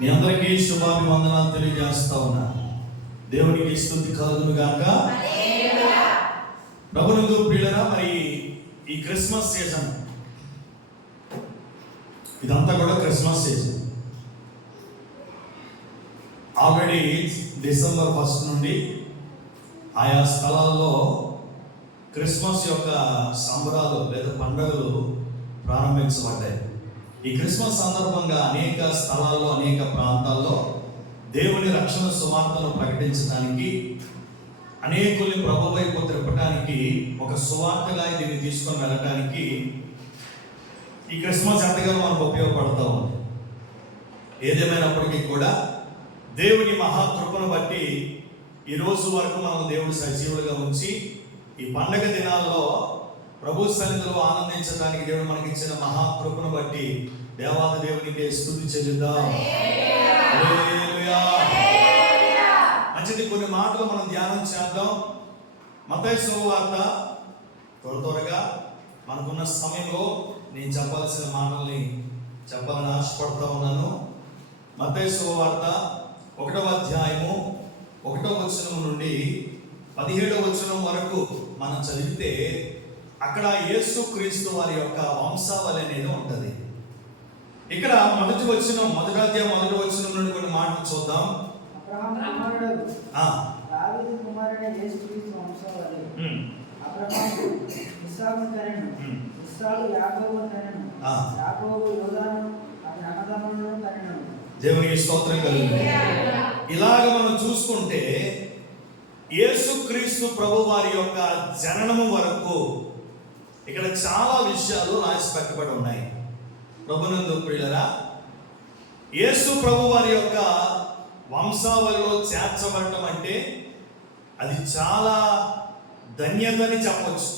మీ అందరికీ శుభాభివందనాలు తెలియజేస్తా ఉన్నా. దేవునికి స్తుతి కలుగును గాక. ప్రభునందు ప్రియులారా, మరి ఈ క్రిస్మస్ సీజన్, ఇదంతా కూడా క్రిస్మస్ సీజన్. ఆల్రెడీ డిసెంబర్ 1 నుండి ఆయా స్థలాల్లో క్రిస్మస్ యొక్క సంబరాలు లేదా పండుగలు ప్రారంభించబడ్డాయి. ఈ క్రిస్మస్ సందర్భంగా అనేక స్థలాల్లో, అనేక ప్రాంతాల్లో దేవుని రక్షణ సువార్తను ప్రకటించడానికి, అనేకుల్ని ప్రభు వైపు తిరపడానికి, ఒక సువార్తగా దీన్ని తీసుకొని వెళ్ళడానికి ఈ క్రిస్మస్ ఎంతగానో మనకు ఉపయోగపడుతూ ఉంది. ఏదేమైనప్పటికీ కూడా దేవుని మహాకృపను బట్టి ఈ రోజు వరకు మనం దేవుడు సజీవులుగా ఉంచి ఈ పండగ దినాల్లో ప్రభు సన్నిధిలో ఆనందించడానికి దేవుడు మనకి ఇచ్చిన మహాకృపను బట్టి దేవాది దేవునికి స్తుతి చెల్లిద్దాం. హల్లెలూయా. మంచిది, కొన్ని మాటలు మనం ధ్యానం చేద్దాం. మత్తయి సువార్త త్వరగా మనకున్న సమయంలో నేను చెప్పాల్సిన మాటల్ని చెప్పాలని ఆశపడతా ఉన్నాను. మత్తయి సువార్త 1వ అధ్యాయము 1వ వచనం నుండి 17వ వచనం వరకు మనం చదివితే అక్కడ యేసుక్రీస్తు వారి యొక్క వంశావళి అనేది ఉంటుంది. ఇక్కడ మొదటి వచనం, మొదటి అధ్యాయం 1వ వచనం నుండి కొన్ని మాటలు చూద్దాం. దేవునికి స్తోత్రం కలుగును. ఇలాగ మనం చూసుకుంటే యేసుక్రీస్తు ప్రభు వారి యొక్క జననము వరకు ఇక్కడ చాలా విషయాలు రాసి పెట్టబడి ఉన్నాయి. ప్రభునందు ప్రియులారా, యేసు ప్రభు వారి యొక్క వంశావళిలో చేర్చబడటం అంటే అది చాలా ధన్యతని చెప్పవచ్చు.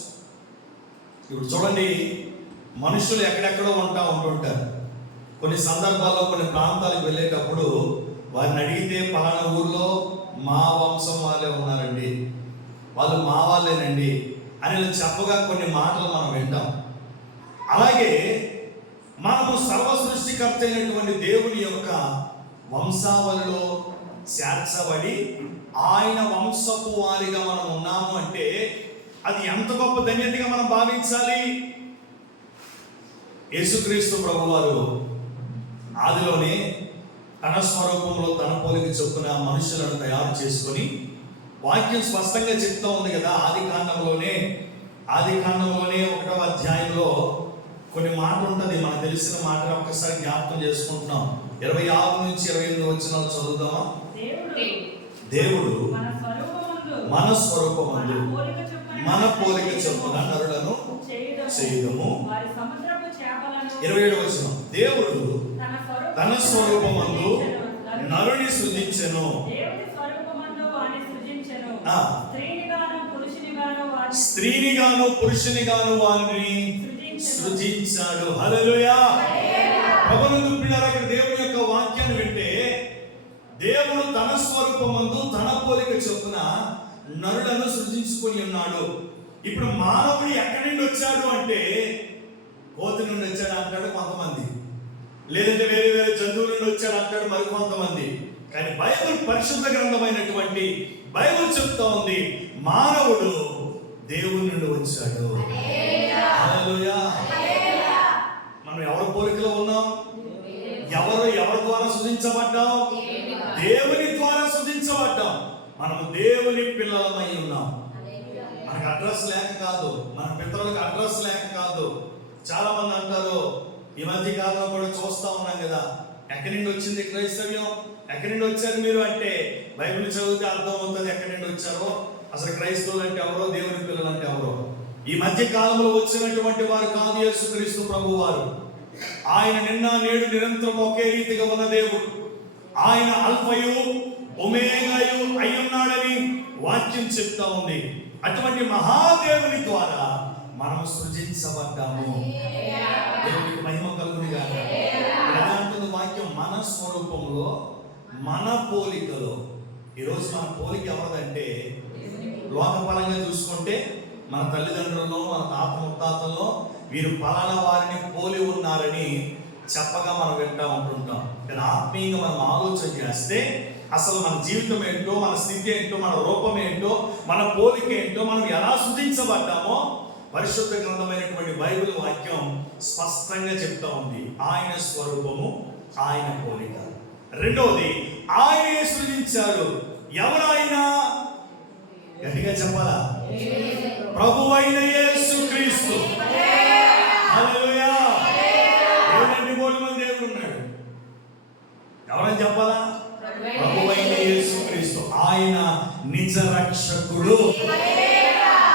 ఇప్పుడు చూడండి, మనుషులు ఎక్కడెక్కడో ఉంటుంటారు. కొన్ని సందర్భాల్లో కొన్ని ప్రాంతాలకు వెళ్ళేటప్పుడు వారిని అడిగితే పలానా ఊర్లో మా వంశం వాళ్ళే ఉన్నారండి, వాళ్ళు మా వాళ్ళేనండి అని చెప్పగా కొన్ని మాటలు మనం వింటాం. అలాగే మనము సర్వ సృష్టికర్త అయినటువంటి దేవుని యొక్క వంశావళిలో చేర్చబడి ఆయన వంశపు వారిగా మనం ఉన్నాము అంటే అది ఎంత గొప్ప ధన్యతగా మనం భావించాలి. యేసుక్రీస్తు ప్రభువారు ఆదిలోనే తన స్వరూపంలో తన పోలిక చొప్పున మనుషులను తయారు చేసుకొని, వాక్యం స్పష్టంగా చెప్తూ ఉంది కదా, ఆది కాండంలోనే 1వ అధ్యాయంలో కొన్ని మాటలు ఉంటుంది. మనకు తెలిసిన మాట ఒక్కసారి జ్ఞాపకం చేసుకుంటున్నాం. 26 నుంచి 28 వచనాలు చదువుదామా. దేవుడు మన స్వరూపమందు మన పోలిక చొప్పున నరులను చేయుదము. 27వ వచనం, దేవుడు తన స్వరూపమందు నరుని సృజించెను. స్త్రీనిగాను పురుషునిగాను వారిని సృజించాడు. హల్లెలూయా. ప్రభునందు ప్రియులారా, దేవుని యొక్క వాక్యాన్ని వింటే దేవుడు తన స్వరూపమందు తన పోలిక చొప్పున నరులను సృజించుకొని ఉన్నాడు. ఇప్పుడు మానవుడు ఎక్కడి నుండి వచ్చాడు అంటే కోతి నుండి వచ్చాడు అంటాడు కొంతమంది, లేదంటే వేరే వేరే జంతువుల నుండి వచ్చాడు అంటాడు మరి కొంతమంది. కానీ బైబిల్, పరిశుద్ధ గ్రంథమైనటువంటి బైబిల్ చెప్తా ఉంది, మానవుడు దేవుని నుండి వచ్చాడు. హల్లెలూయా. మనం ఎవరి పోలికలో ఉన్నాం? ఎవరి ద్వారా సృజించబడ్డాం? దేవుని ద్వారా సృజించబడ్డాం. మనము దేవుని పిల్లలమై ఉన్నాం. మనకు అడ్రస్ లేక కాదు, మన పితరులకు అడ్రస్ లేక కాదు. చాలా మంది అంటారు, ఈ మధ్య కాలంలో కూడా చూస్తా ఉన్నాం కదా, ఎక్కడి నుండి వచ్చింది క్రైస్తవ్యం, ఎక్కడి నుండి వచ్చారు మీరు అంటే బైబిల్ చదివితే అర్థం అవుతుంది ఎక్కడి నుండి వచ్చారో. అసలు క్రైస్తవులు అంటే ఎవరో, దేవుని పిల్లలు అంటే ఎవరో. ఈ మధ్య కాలంలో వచ్చినటువంటి వారు కాదు యేసుక్రీస్తు ప్రభు వారు. ఆయన నిన్న నేడు నిరంతరం ఒకే రీతిగా ఉన్న దేవుడు. ఆయన అల్ఫయు ఒమేగాయు అయి ఉన్నాడని వాక్యం చెప్తా ఉంది. అటువంటి మహాదేవుని ద్వారా మనము సృజించబడ్డాము. దేవునికి మహిమ కలుగును గాక. ఎలాంటి వాక్యం, మన స్వరూపంలో మన పోలికలో. ఈరోజు మన పోలిక ఎవరిదంటే, లోకపరంగా చూసుకుంటే మన తల్లిదండ్రులను, మన తాత ముత్తాతల్లో వీరు పలానా వారిని పోలి ఉన్నారని చెప్పగా మనం వింటా ఉంటుంటాం. కానీ ఆత్మీయంగా మనం ఆలోచన చేస్తే అసలు మన జీవితం ఏంటో, మన స్థితి ఏంటో, మన రూపం ఏంటో, మన పోలిక ఏంటో, మనం ఎలా సృజించబడ్డామో పరిశుద్ధ గ్రంథమైనటువంటి బైబిల్ వాక్యం స్పష్టంగా చెప్తా ఉంది. ఆయన స్వరూపము, ఆయన పోలిక. రెండవది, ఆయనే సృజించాడు. ఎవరైనా గట్టిగా చెప్పాలా? ప్రభువైన యేసుక్రీస్తు. హల్లెలూయా. దేవుని కోటి మంది దేవుడు ఉన్నాడు. ఎవరని చెప్పాలా? ప్రభువైన యేసుక్రీస్తు. ఆయన నిజ రక్షకుడు.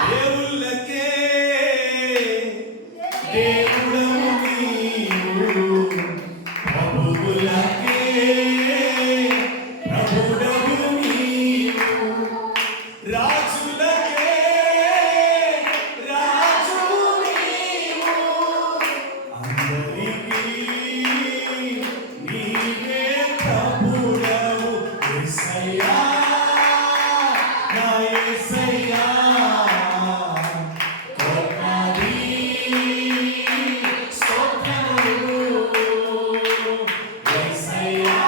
దేవుళ్ళకే దేవుడవు నీవు, ప్రభువులకే ప్రభుడవు నీవు, రాజులకే రాజు నీవు, అందరికీ నీవే ప్రభుడవు. యేసయ్యా, నా యేసయ్యా, కొన్నాది స్తోత్రములు. యేసయ్యా,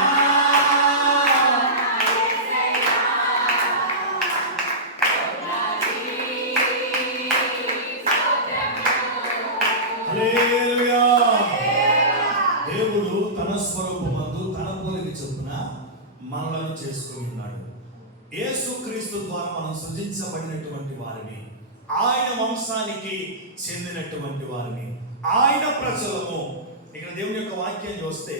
హల్లెలూయా. దేవుడు తన స్వరూపమందు తన పోలిక చొప్పున మనలను చేసుకుని ఉన్నాడు. యేసుక్రీస్తు ద్వారా మనం సృజించబడినటువంటి వారిని, ఆయన వంశానికి చెందినటువంటి వారిని, ఆయన ప్రజలము. ఇక్కడ దేవుని యొక్క వాక్యం చూస్తే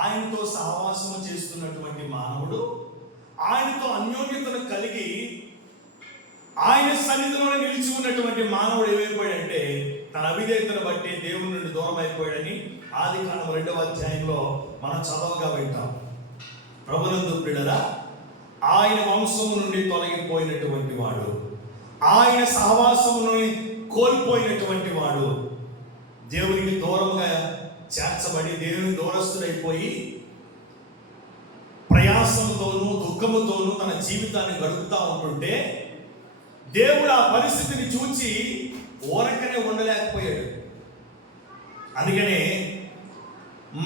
ఆయనతో సహవాసము చేస్తున్నటువంటి మానవుడు, ఆయనతో అన్యోన్యతను కలిగి ఆయన సన్నిధిలోనే నిలిచి ఉన్నటువంటి మానవుడు ఏమైపోయాడంటే తన అవిధేయతను బట్టి దేవుని నుండి దూరం అయిపోయాడని ఆదికాండం 2వ అధ్యాయంలో మనం చదవగా వింటాం. ప్రభునందు ప్రియులారా, ఆయన వంశము నుండి తొలగిపోయినటువంటి వాడు, ఆయన సహవాసమును కోల్పోయినటువంటి వాడు, దేవునికి దూరముగా చేర్చబడి దేవుని దూరస్తుడైపోయి ప్రయాసంతోనూ దుఃఖముతోనూ తన జీవితాన్ని గడుపుతా ఉంటుంటే దేవుడు ఆ పరిస్థితిని చూచి ఊరకనే ఉండలేకపోయాడు. అందుకనే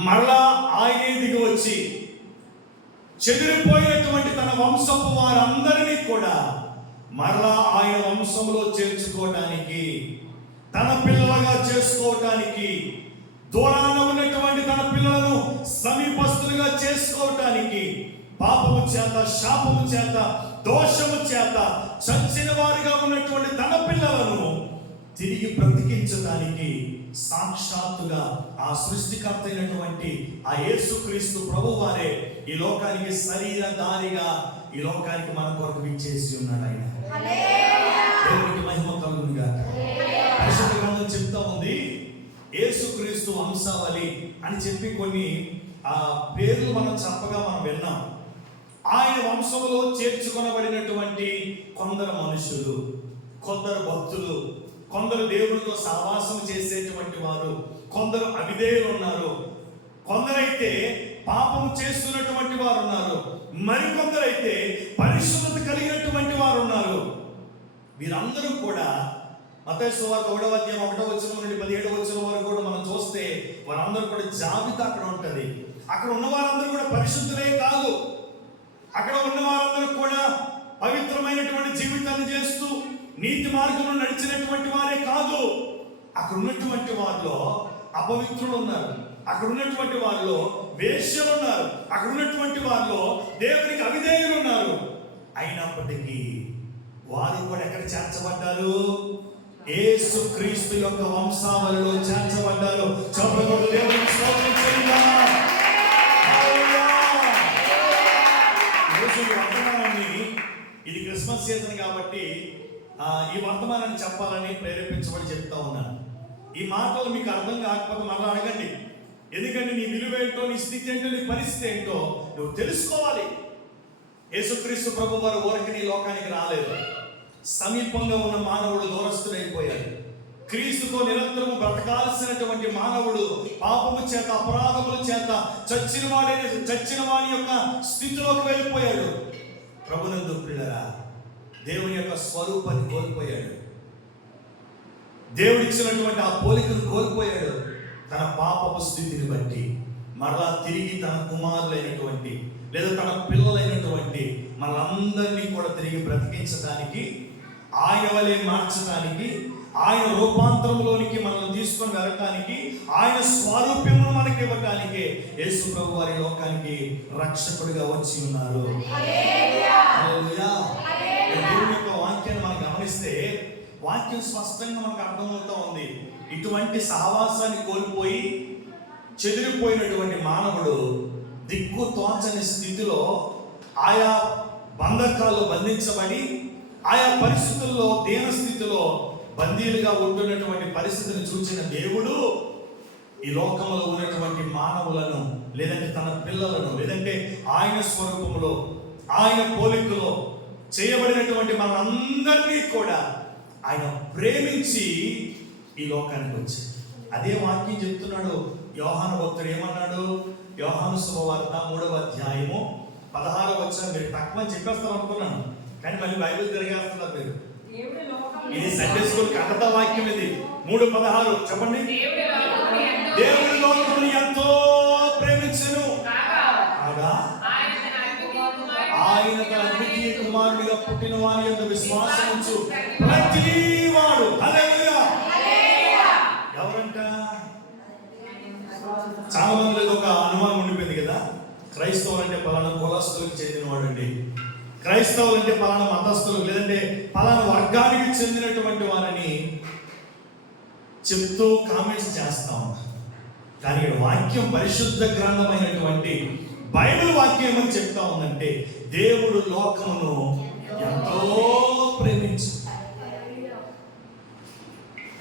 మరలా ఆయనే దిగి వచ్చి చెదిరిపోయినటువంటి తన వంశపు వారందరినీ కూడా మరలా ఆయన వంశంలో చేర్చుకోవటానికి, తన పిల్లలుగా చేసుకోవటానికి, దూరాన ఉన్నటువంటి తన పిల్లలను సమీపస్తులుగా చేసుకోవటానికి, పాపము చేత, శాపము చేత, దోషము చేత చచ్చిన వారిగా ఉన్నటువంటి తన పిల్లలను తిరిగి బ్రతికించడానికి సాక్షాత్తుగా ఆ సృష్టికర్త అయినటువంటి ఆ యేసుక్రీస్తు ప్రభువారే ఈ లోకానికి శరీరధారిగా ఈ లోకానికి మన కొరకు విచ్చేసి ఉన్నాడు. ఆయన దేవునికి మహిమ కలుగును గాక. పరిశుద్ధ గ్రంథం చెప్తా ఉంది, యేసుక్రీస్తు వంశావళి అని చెప్పి కొన్ని పేర్లు మనం చెప్పగా మనం విన్నాం. ఆయన వంశంలో చేర్చుకొనబడినటువంటి కొందరు మనుషులు, కొందరు భక్తులు, కొందరు దేవుడితో సహవాసం చేసేటువంటి వారు, కొందరు అవిధేయులు ఉన్నారు, కొందరైతే పాపం చేస్తున్నటువంటి వారు ఉన్నారు, మరికొందరైతే పరిశుద్ధత కలిగినటువంటి వారు ఉన్నారు. వీరందరూ కూడా మత్తయి సువార్త 1వ అధ్యాయం 1వ వచనం నుండి 17వ వచనం వరకు కూడా మనం చూస్తే వారందరూ కూడా జాబితా అక్కడ ఉంటుంది. అక్కడ ఉన్న వారందరూ కూడా పరిశుద్ధులే కాదు, అక్కడ ఉన్న వారందరూ కూడా పవిత్రమైనటువంటి జీవితాన్ని చేస్తూ నీతి మార్గంలో నడిచినటువంటి వారే కాదు. అక్కడ ఉన్నటువంటి వారిలో అపవిత్రులు ఉన్నారు, అక్కడ ఉన్నటువంటి వారిలో వేశ్యలు ఉన్నారు, అక్కడ ఉన్నటువంటి వారిలో దేవునికి అవిధేయులు ఉన్నారు. అయినప్పటికీ వారు కూడా ఎక్కడ చేర్చబడ్డారు? యేసుక్రీస్తు యొక్క వంశావళిలో చేర్చబడ్డారు. చప్పట్లు దేవునికి స్తోత్రం చేయండి. ఇది క్రిస్మస్ సీజన్ కాబట్టి ఈ వర్తమానాన్ని చెప్పాలని ప్రేరేపించబడి చెప్తా ఉన్నాను. ఈ మాటలు మీకు అర్థం కాకపోతే మళ్ళీ అడగండి. ఎందుకంటే నీ విలువ ఏంటో, నీ స్థితి ఏంటో, నీ పరిస్థితి ఏంటో నువ్వు తెలుసుకోవాలి. యేసుక్రీస్తు ప్రభు వారు ఊరికి నీ లోకానికి రాలేదు. సమీపంగా ఉన్న మానవుడు దూరస్తుడైపోయాడు. క్రీస్తుతో నిరంతరము బ్రతకాల్సినటువంటి మానవుడు పాపము చేత, అపరాధముల చేత చచ్చిన వాడి యొక్క స్థితిలోకి వెళ్ళిపోయాడు. ప్రభునందు ప్రియులారా, దేవుని యొక్క స్వరూపాన్ని కోల్పోయాడు. దేవుడిచ్చినటువంటి ఆ పోలికను కోల్పోయాడు తన పాపపు స్థితిని బట్టి. మరలా తిరిగి తన కుమారులైనటువంటి లేదా తన పిల్లలైనటువంటి మనందరినీ కూడా తిరిగి బ్రతికించడానికి, ఆయన వలె మార్చడానికి, ఆయన రూపాంతరంలోనికి మనల్ని తీసుకొని వెళ్ళటానికి, ఆయన స్వరూప్యమును మనకి ఇవ్వటానికి యేసు ప్రభు వారి లోకానికి రక్షకుడిగా వచ్చి ఉన్నారు. హల్లెలూయా. దేవుని యొక్క వాక్యాన్ని మనం గమనిస్తే వాక్యం స్పష్టంగా మనకు అర్థమవుతా ఉంది. ఇటువంటి సహవాసాన్ని కోల్పోయి చెదిరిపోయినటువంటి మానవుడు దిక్కు తోచని స్థితిలో ఆయా బంధకాల్లో బంధించబడి ఆయా పరిస్థితుల్లో దీన స్థితిలో బందీలుగా ఉంటున్నటువంటి పరిస్థితిని చూసిన దేవుడు ఈ లోకంలో ఉన్నటువంటి మానవులను లేదంటే తన పిల్లలను లేదంటే ఆయన స్వరూపంలో ఆయన పోలికలో చేయబడినటువంటి మనందరినీ కూడా ఆయన ప్రేమించి ఈ లోకానికి వచ్చాడు. అదే వాక్యం చెప్తున్నాడు యోహాను భక్తుడు. ఏమన్నాడు? యోహాను శుభవార్త 3వ అధ్యాయము 16వ వచనం. మీరు తక్కువ చెప్పేస్తారు అనుకున్నాను, కానీ మళ్ళీ బైబిల్ తిరిగేస్తున్నారు మీరు. ఇది సండే స్కూల్ కథ వాక్యం. ఇది 3:16 చెప్పండి. దేవుడు లోకమును ఎంతో ప్రేమించెను కాగా ఆయన తన అద్వితీయ కుమారునిగా పుట్టిన వారి యందు విశ్వాసం ఉంచు ప్రతివాడు. హల్లెలూయా. ఎవరంట? చాలా మందికి ఒక అనుమానం ఉండిపోయింది కదా, క్రైస్తవులు అంటే పలానా కులస్తులకు చెందినవాడు అండి, క్రైస్తవులు అంటే పలానా మతస్థులకు లేదంటే పలానా వర్గానికి చెందినటువంటి వారిని చెప్తూ కామెంట్స్ చేస్తా ఉన్నారు. కానీ వాక్యం పరిశుద్ధ గ్రంథమైనటువంటి బైబిల్ వాక్యం ఏమని చెప్తా ఉందంటే దేవుడు లోకమును ఎంతో ప్రేమించు.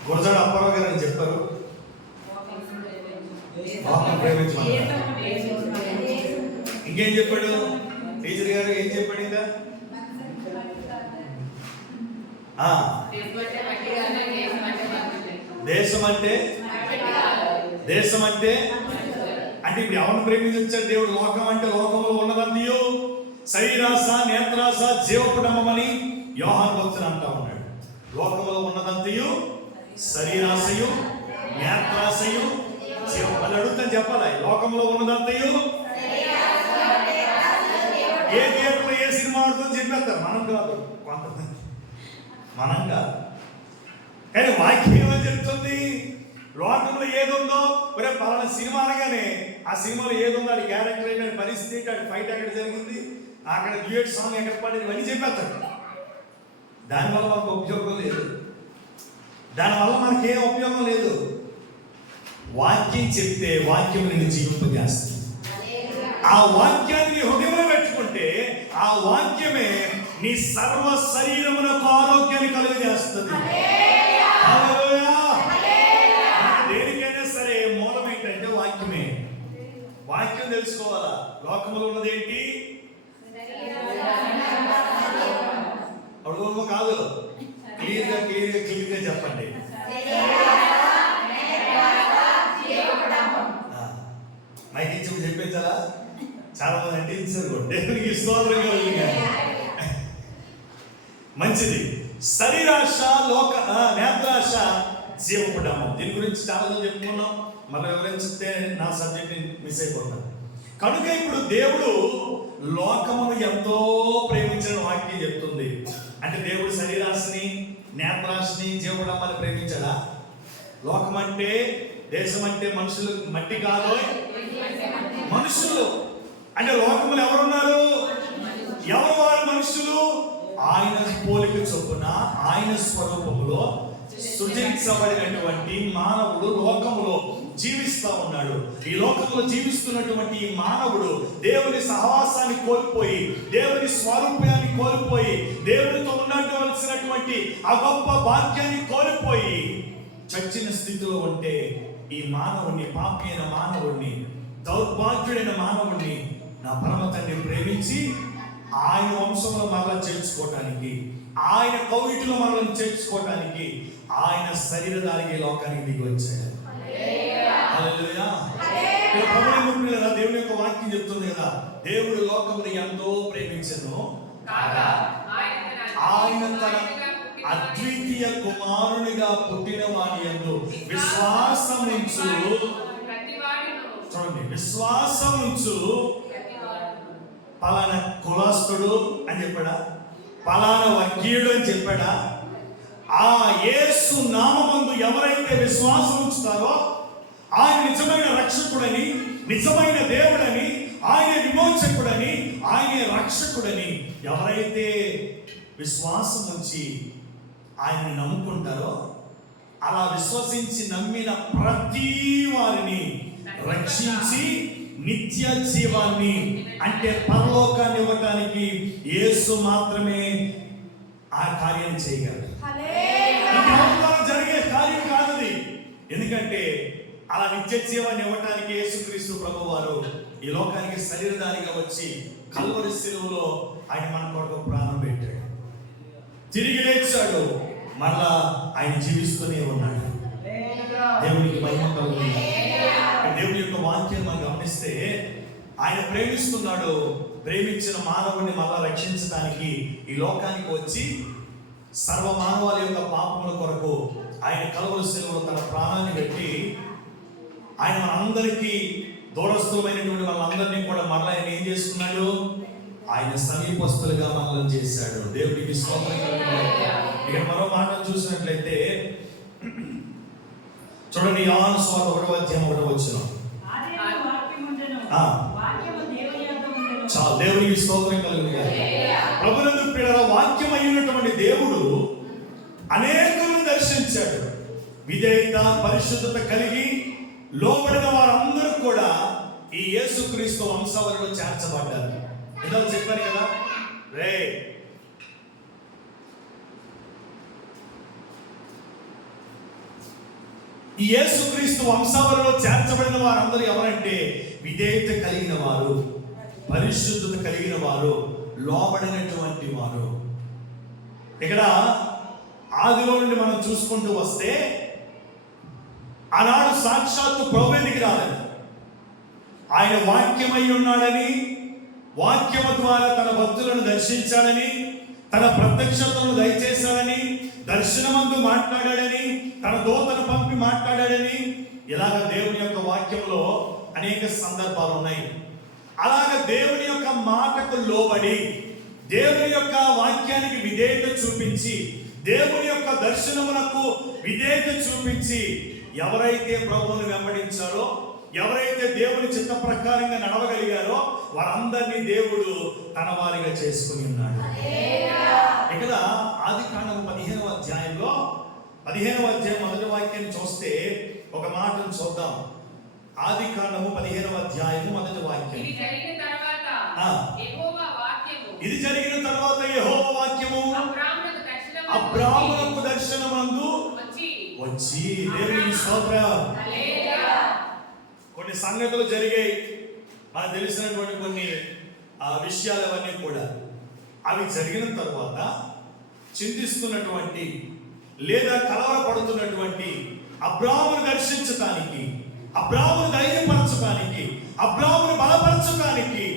గురజాడ అప్పారావు గారు అని చెప్పారు, ఇంకేం చెప్పాడు టీచర్ గారు? ఏం చెప్పాడు ఇంకా? దేశం అంటే అంటే ఇప్పుడు ఎవరిని ప్రేమించాడు దేవుడు? లోకం అంటే లోకంలో ఉన్నదంతయు శరీరాశ, నేత్రాశ, జీవపుటమని యోహాను భక్తుడు అంటా ఉన్నాడు. లోకంలో ఉన్నదంతయు శరీరాశయు, నేత్రాశయు, వాళ్ళు అడుగుతాను చెప్పాలి. లోకంలో ఉన్నదంతయు ఏ థియేటర్లో ఏ సినిమా ఆడుతుందో చెప్పేస్తారు. మనం కాదు, కొంతమంది మనం కాదు. కానీ వాక్యం ఏమని చెప్తుంది? లోకంలో ఏదుందో ఒరే పలానా సినిమా అనగానే ఆ సినిమాలో ఏదుందో అది క్యారెక్టర్ ఏంటి, పరిస్థితి ఏంటి, అది ఫైట్ ఎక్కడ జరిగింది, అక్కడ డ్యూయట్ సాంగ్ ఎక్కడ పడింది, ఇవన్నీ చెప్పేస్తాడు. దానివల్ల మనకు ఉపయోగం లేదు, దానివల్ల మనకి ఏం ఉపయోగం లేదు. వాక్యం చెప్తే వాక్యం నిన్ను జీవింపజేస్తుంది. ఆ వాక్యాన్ని నీ హృదయంలో పెట్టుకుంటే ఆ వాక్యమే నీ సర్వ శరీరమునకు ఆరోగ్యాన్ని కలుగజేస్తుంది. దేనికైనా సరే మూలం ఏంటంటే వాక్యమే. వాక్యం తెలుసుకోవాలా. లోకంలో ఉన్నదేంటి? అడుగు కాదు, క్లియర్గా చెప్పండి. మైకి ఇచ్చి చెప్పించాలా? చాలా మంది అంటే ఇచ్చారు కూడా. దేవునికి స్తోత్రం కలుగుతుంది. మంచిది. శరీరాశ, నేత్రాశ, జీవపుటమం. దీని గురించి చాలా చెప్పుకున్నాం. మళ్ళీ వివరించితే నా సబ్జెక్ట్ మిస్ అయిపోతాను. కనుక ఇప్పుడు దేవుడు లోకమును ఎంతో ప్రేమించిన వాక్యం చెప్తుంది. అంటే దేవుడు శరీరాశని, నేత్రాశని, జీవపుటమాన్ని ప్రేమించాడా? లోకం అంటే, దేశం అంటే మనుషులు, మట్టి కాదు, మనుషులు. అంటే లోకములు ఎవరున్నారు? ఎవరు వారు? మనుషులు. ఆయన పోలిక చొప్పున ఆయన స్వరూపములో సృజించబడినటువంటి మానవుడు లోకములో జీవిస్తా ఉన్నాడు. ఈ లోకంలో జీవిస్తున్నటువంటి ఈ మానవుడు దేవుని సహవాసాన్ని కోల్పోయి, దేవుని స్వరూపాన్ని కోల్పోయి, దేవునితో ఉండవలసినటువంటి ఆ గొప్ప భాగ్యాన్ని కోల్పోయి చచ్చిన స్థితిలో ఉంటే ఈ మానవుడిని, పాపి అయిన మానవుడిని, దౌర్భాగ్యుడైన మానవుడిని నా పరమ తండ్రి ప్రేమించి ఆయన వంశంలో మరలా చేర్చుకోవటానికి, ఆయన కౌగిటిలో మనల్ని చేర్చుకోవటానికి ఆయన శరీరధారికి లోకానికి దిగి వచ్చాడు. హల్లెలూయా. దేవుని యొక్క వాక్యం చెప్తుంది కదా, దేవుడు లోకముని ఎంతో ప్రేమించెను ఆయన తన అద్వితీయ కుమారునిగా పుట్టిన వాని యందు విశ్వాసముంచు. చూడండి, విశ్వాసం ఉంచు. పలానా కులస్తుడు అని చెప్పాడా? పలానా వర్గీయుడు అని చెప్పాడా? ఆ యేసు నామమందు ఎవరైతే విశ్వాసం ఉంచుతారో ఆయన నిజమైన రక్షకుడని, నిజమైన దేవుడని, ఆయన విమోచకుడని, ఆయన రక్షకుడని ఎవరైతే విశ్వాసం ఉంచి ఆయన్ని నమ్ముకుంటారో, అలా విశ్వసించి నమ్మిన ప్రతి వారిని రక్షించి నిత్య జీవాన్ని అంటే పరలోకాన్ని ఇవ్వటానికి యేసు మాత్రమే ఆ కార్యం చేయగలరు. జరిగే కార్యం కాదు. ఎందుకంటే అలా నిత్య జీవాన్ని ఇవ్వటానికి యేసుక్రీస్తు ప్రభువారు ఈ లోకానికి శరీరధారిగా వచ్చి కల్వరి శిలువలో ఆయన మన కొరకు ప్రాణం పెట్టాడు, తిరిగి లేచాడు, మరలా ఆయన జీవిస్తూనే ఉన్నాడు. దేవునికి మహిమ కలుగుతుంది. దేవుని యొక్క వాక్యం మనం గమనిస్తే ఆయన ప్రేమిస్తున్నాడు. ప్రేమించిన మానవుడిని మరలా రక్షించడానికి ఈ లోకానికి వచ్చి సర్వ మానవాళి యొక్క పాపముల కొరకు ఆయన కల్వరి శిలువలో తన ప్రాణాన్ని పెట్టి ఆయన మనందరికీ దూరస్థులమైనటువంటి వాళ్ళందరినీ కూడా మరలా ఆయన ఏం చేసుకున్నాడు? ఆయన సమీపస్తులుగా మనల్ని చేశాడు. దేవుడికి స్తోత్రం. ఇక మరో మాట చూసినట్లయితే చూడండి, యోహాను సువార్త 1వ అధ్యాయం 1వ వచనం. చాలు, దేవునికి స్తోత్రం కలుగును గాక. ప్రభునందు ప్రియులారా, వాక్యం అయినటువంటి దేవుడు అనేకులను దర్శించాడు. విధేయత, పరిశుద్ధత కలిగి లోబడిన వారందరూ కూడా ఈ యేసుక్రీస్తు వంశావళిలో చేర్చబడ్డారు. ఇందాక చెప్పారు కదా, రే ఈ యేసుక్రీస్తు వంశావళిలో చేర్చబడిన వారందరూ ఎవరంటే విధేయత కలిగిన వారు, పరిశుద్ధత కలిగిన వారు, లోబడినటువంటి వారు. ఇక్కడ ఆదిలో నుండి మనం చూసుకుంటూ వస్తే ఆనాడు సాక్షాత్తు ప్రభువు దగ్గరికి రాలేదు. ఆయన వాక్యమై ఉన్నాడని, వాక్యము ద్వారా తన భక్తులను దర్శించాడని, తన ప్రత్యక్షతను దయచేశాడని, దర్శనమందు మాట్లాడాడని, తన దూతను పంపి మాట్లాడాడని, ఇలాగ దేవుని యొక్క వాక్యంలో అనేక సందర్భాలు ఉన్నాయి. అలాగ దేవుని యొక్క మాటకు లోబడి, దేవుని యొక్క వాక్యానికి విధేయత చూపించి, దేవుని యొక్క దర్శనమునకు విధేయత చూపించి ఎవరైతే ప్రభువును వెంబడించారో, ఎవరైతే దేవుని చిత్త ప్రకారంగా నడవగలిగారో వారందరినీ దేవుడు తన వారిగా చేసుకుని ఉన్నాడు. ఇక్కడ ఆదికాండము 15వ అధ్యాయంలో 15వ అధ్యాయం మొదటి వాక్యాన్ని చూస్తే ఒక మాటను చూద్దాం. ఆదికాండము 15వ అధ్యాయము మొదటి వాక్యం. ఇది జరిగిన తర్వాత యెహోవా వాక్యము అబ్రాహామునకు దర్శనమందు వచ్చి, దేవునికి స్తోత్రం. కొన్ని సంగతులు జరిగాయి, మనకు తెలిసినటువంటి కొన్ని విషయాలు అవన్నీ కూడా. అవి జరిగిన తర్వాత చింతిస్తున్నటువంటి లేదా కలవరపడుతున్నటువంటి అబ్రాహామును దర్శించడానికి, అబ్రాహామును ధైర్యపరచడానికి, అబ్రాహామును బలపరచడానికి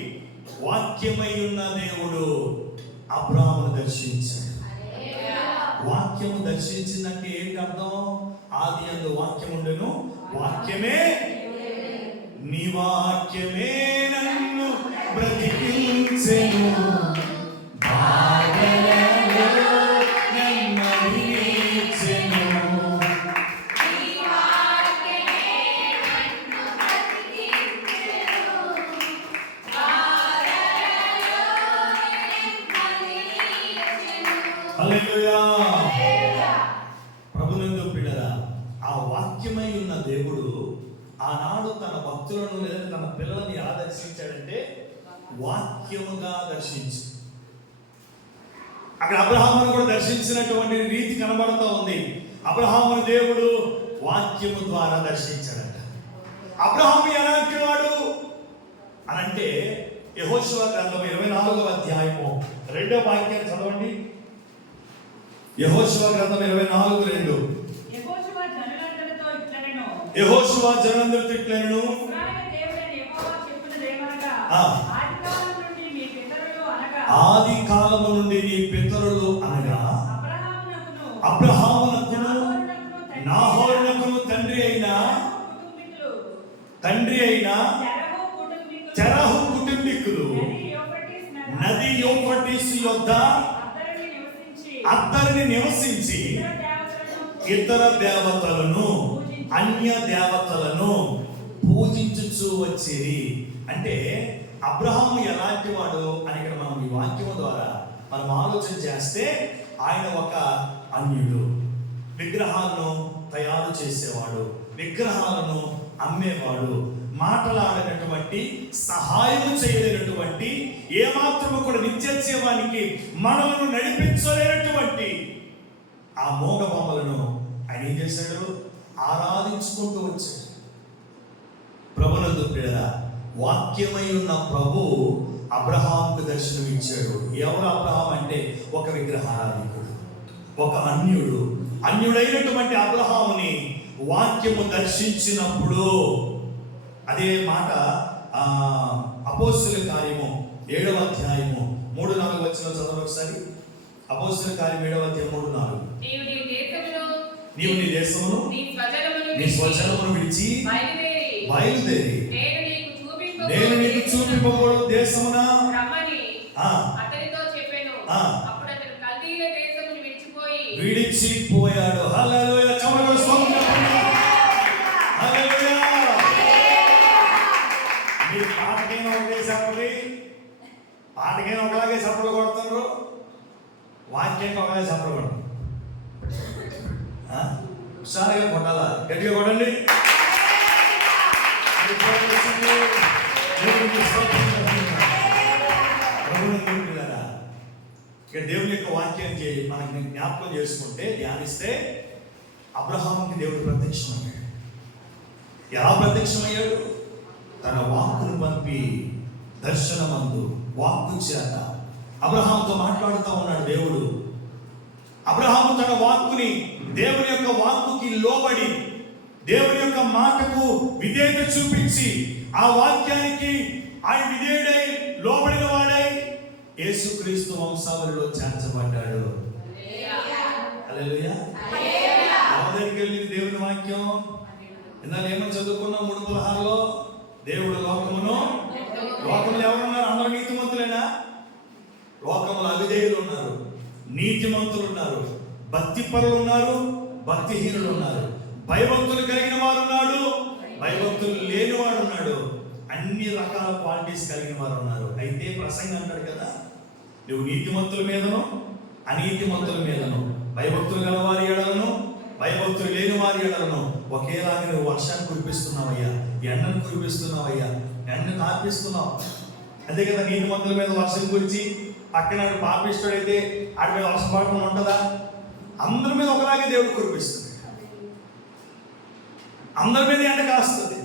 వాక్యమై ఉన్న దేవుడు అబ్రాహామును దర్శించాడు. వాక్యము దర్శించిందంటే ఏంటి అర్థం? ఆది యందు వాక్యం ఉండెను, వాక్యమే నీ వాక్యమే నన్ను బ్రతికించెను, ప్రభునందు ప్రియులారా, ఆ వాక్యమై ఉన్న దేవుడు ఆనాడు తన భక్తులను లేదా తన పిల్లలని ఎలా దర్శించాడంటే వాక్యముగా దర్శించి, అక్కడ అబ్రహామును కూడా దర్శించినటువంటి రీతి కనబడుతూ ఉంది. అబ్రహామును దేవుడు వాక్యము ద్వారా దర్శించాడంట. అబ్రహాము ఎలాంటి వాడు అనంటే యెహోషువ గ్రంథం 24వ అధ్యాయము 2వ వాక్యాన్ని చదవండి. యెహోషువ గ్రంథం 24:2. యెహోషువ జనులందరితో ఇట్లనెను, ఆది కాలము నుండి నీ పితరులు అనగా అబ్రహామునకును నాహోరునకును తండ్రి అయిన పూర్వీకులు నది యూఫ్రటీసు యొద్ద అద్దరిని నివసించి ఇతర దేవతలను అన్య దేవతలను పూజించుచూ వచ్చిరి. అంటే అబ్రహాము ఎలాంటి వాడు అని ఇక్కడ మనం ఈ వాక్యం ద్వారా మనం ఆలోచన చేస్తే ఆయన ఒక అన్యుడు, విగ్రహాలను తయారు చేసేవాడు, విగ్రహాలను అమ్మేవాడు, మాటలాడినటువంటి సహాయం చేయలేనటువంటి, ఏమాత్రము కూడా నిత్యజీవానికి మనలను నడిపించలేనటువంటి ఆ మోగ బొమ్మలను ఆయన ఏం చేశాడు? ఆరాధించుకుంటూ వచ్చాడు. ప్రభునందు ప్రియులారా, వాక్యమై ఉన్న ప్రభు అబ్రహాముకు దర్శనం ఇచ్చాడు. ఎవరు అబ్రహాం అంటే ఒక విగ్రహారాధికుడు, ఒక అన్యుడు. అన్యుడైనటువంటి అబ్రహాముని వాక్యము దర్శించినప్పుడు, అదే మాట అపోస్తలుల కార్యము 7వ అధ్యాయము 3-4 వచనం చదవండి ఒకసారి. అపోస్తలుల కార్యం 7వ అధ్యాయం 3-4. నీవు నీ దేశమును నీ స్వజనమును విడిచి బయలుదేరి నేను నీకు చూపింపబడు దేశమున విడిచిపోయాడు. హల్లెలూయా. చప్పట్లు స్తోత్రం. హల్లెలూయా. మీరు పాటకైనా ఒకటే చెప్పండి, పాటకైనా ఒకలాగే చప్పట్లు కొడుతున్నారు, వాక్యంగా ఒకలాగే చప్పట్లు కొడతారు. హుషారుగా కొట్టాలా? గట్టిగా కొట్టండి. ఇక్కడ దేవుని యొక్క వాక్యాన్ని మనకి జ్ఞాపకం చేసుకుంటే, ధ్యానిస్తే, అబ్రహాముకి దేవుడు ప్రత్యక్షమయ్యాడు. ఎలా ప్రత్యక్షమయ్యాడు? తన వాక్కును పంపి దర్శనమందు వాక్కు చేత అబ్రహాముతో మాట్లాడుతూ ఉన్నాడు దేవుడు. అబ్రహాము తన వాక్కుని, దేవుని యొక్క వాక్కుకి లోబడి, దేవుని యొక్క మాటకు విధేయత చూపించి, ఆ వాక్యానికి ఆయన విధేయుడై లోబడిన వాడై యేసుక్రీస్తు వంశావళిలో చేర్చబడ్డాడు. హల్లెలూయా. ఎవరికి వెళ్ళింది దేవుని వాక్యం? ఇందాక ఏమని చదువుకున్నాం 3:16లో, దేవుడు లోకములో ఎవరున్నారు? అందరూ నీతిమంతులేనా? లోకములో అవిధేయులు ఉన్నారు, నీతిమంతులు ఉన్నారు, భక్తిపరులు ఉన్నారు, భక్తిహీనులు ఉన్నారు, భయభక్తులు కలిగిన వారు ఉన్నాడు, భయభక్తులు లేని వాడు ఉన్నాడు, అన్ని రకాల క్వాలిటీస్ కలిగిన వారు ఉన్నారు. అయితే ప్రసంగం అంటాడు కదా, నువ్వు నీతిమంతుల మీదను అనీతిమంతుల మీదను, భయభక్తులు గల వారి ఎడలను భయభక్తులు లేని వారి ఎడలను ఒకేలాగా నువ్వు వర్షాన్ని కురిపిస్తున్నావయ్యా, ఎండను కురిపిస్తున్నావయ్యా, ఎండను తాపిస్తున్నావు. అంతే కదా, నీతిమంతుల మీద వర్షం కురిచి పక్కన పాపిస్తుడైతే ఆడి మీద వర్షం పడకుండా ఉంటుందా? అందరి మీద ఒకలాగే దేవుడు కురిపిస్తుంది, అందరి మీద ఎండ కాస్తుంది,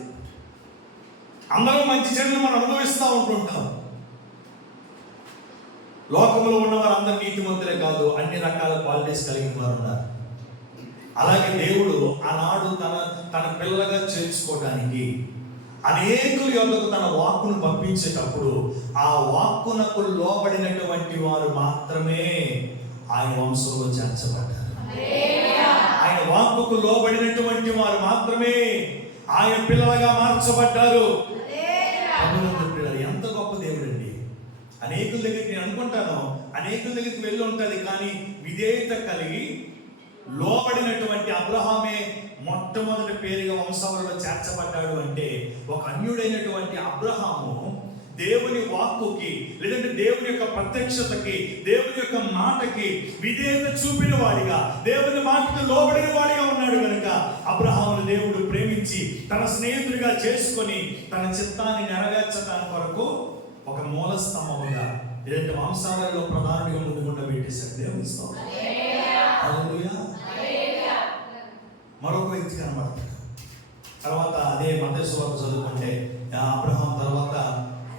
అందరూ మంచి చెడులు మనం అనుభవిస్తూ ఉంటుంటాం. లోకంలో ఉన్నవారు అందరు నీతిమంతులే కాదు, అన్ని రకాల క్వాలిటీస్ కలిగిన వారు ఉన్నారు. అలాగే దేవుడు ఆనాడు తన పిల్లలుగా చేర్చుకోవడానికి అనేకుల యొద్దకు తన వాక్కును పంపించేటప్పుడు ఆ వాక్కునకు లోబడినటువంటి వారు మాత్రమే ఆయన వంశంలో చేర్చబడ్డారు. ఆయన వాక్కుకు లోబడినటువంటి వారు మాత్రమే ఆయన పిల్లలుగా మార్చబడ్డారు. ఎంత గొప్ప దేవుడు అండి! అనేకుల దగ్గరికి నేను అనుకుంటాను, అనేకుల దగ్గరికి వెళ్ళి ఉంటుంది, కానీ విధేయత కలిగి లోబడినటువంటి అబ్రహామే మొట్టమొదటి పేరుగా వంశావళిలో చేర్చబడ్డాడు. అంటే ఒక అన్యుడైనటువంటి అబ్రహాము దేవుని వాక్కుకి, లేదంటే దేవుని యొక్క ప్రత్యక్షతకి, దేవుని యొక్క మాటకి విధేయత చూపిన వాడిగా, దేవుని మాటకు లోబడిన వాడిగా ఉన్నాడు కనుక అబ్రహామును దేవుడు ప్రేమించి తన స్నేహితుడిగా చేసుకొని తన చిత్తాన్ని నెరవేర్చడానికి కొరకు ఒక మూల స్తంభముగా, లేదంటే వంశావళిలో ప్రధానుడిగా ముందుకుండా పెట్టేశాడు. దేవుని స్తోత్రం. హల్లెలూయా. మరొక వ్యక్తి కనబడతాడు. తర్వాత అదే మత్తయి సువార్త చదువుకుంటే అబ్రహాం తర్వాత,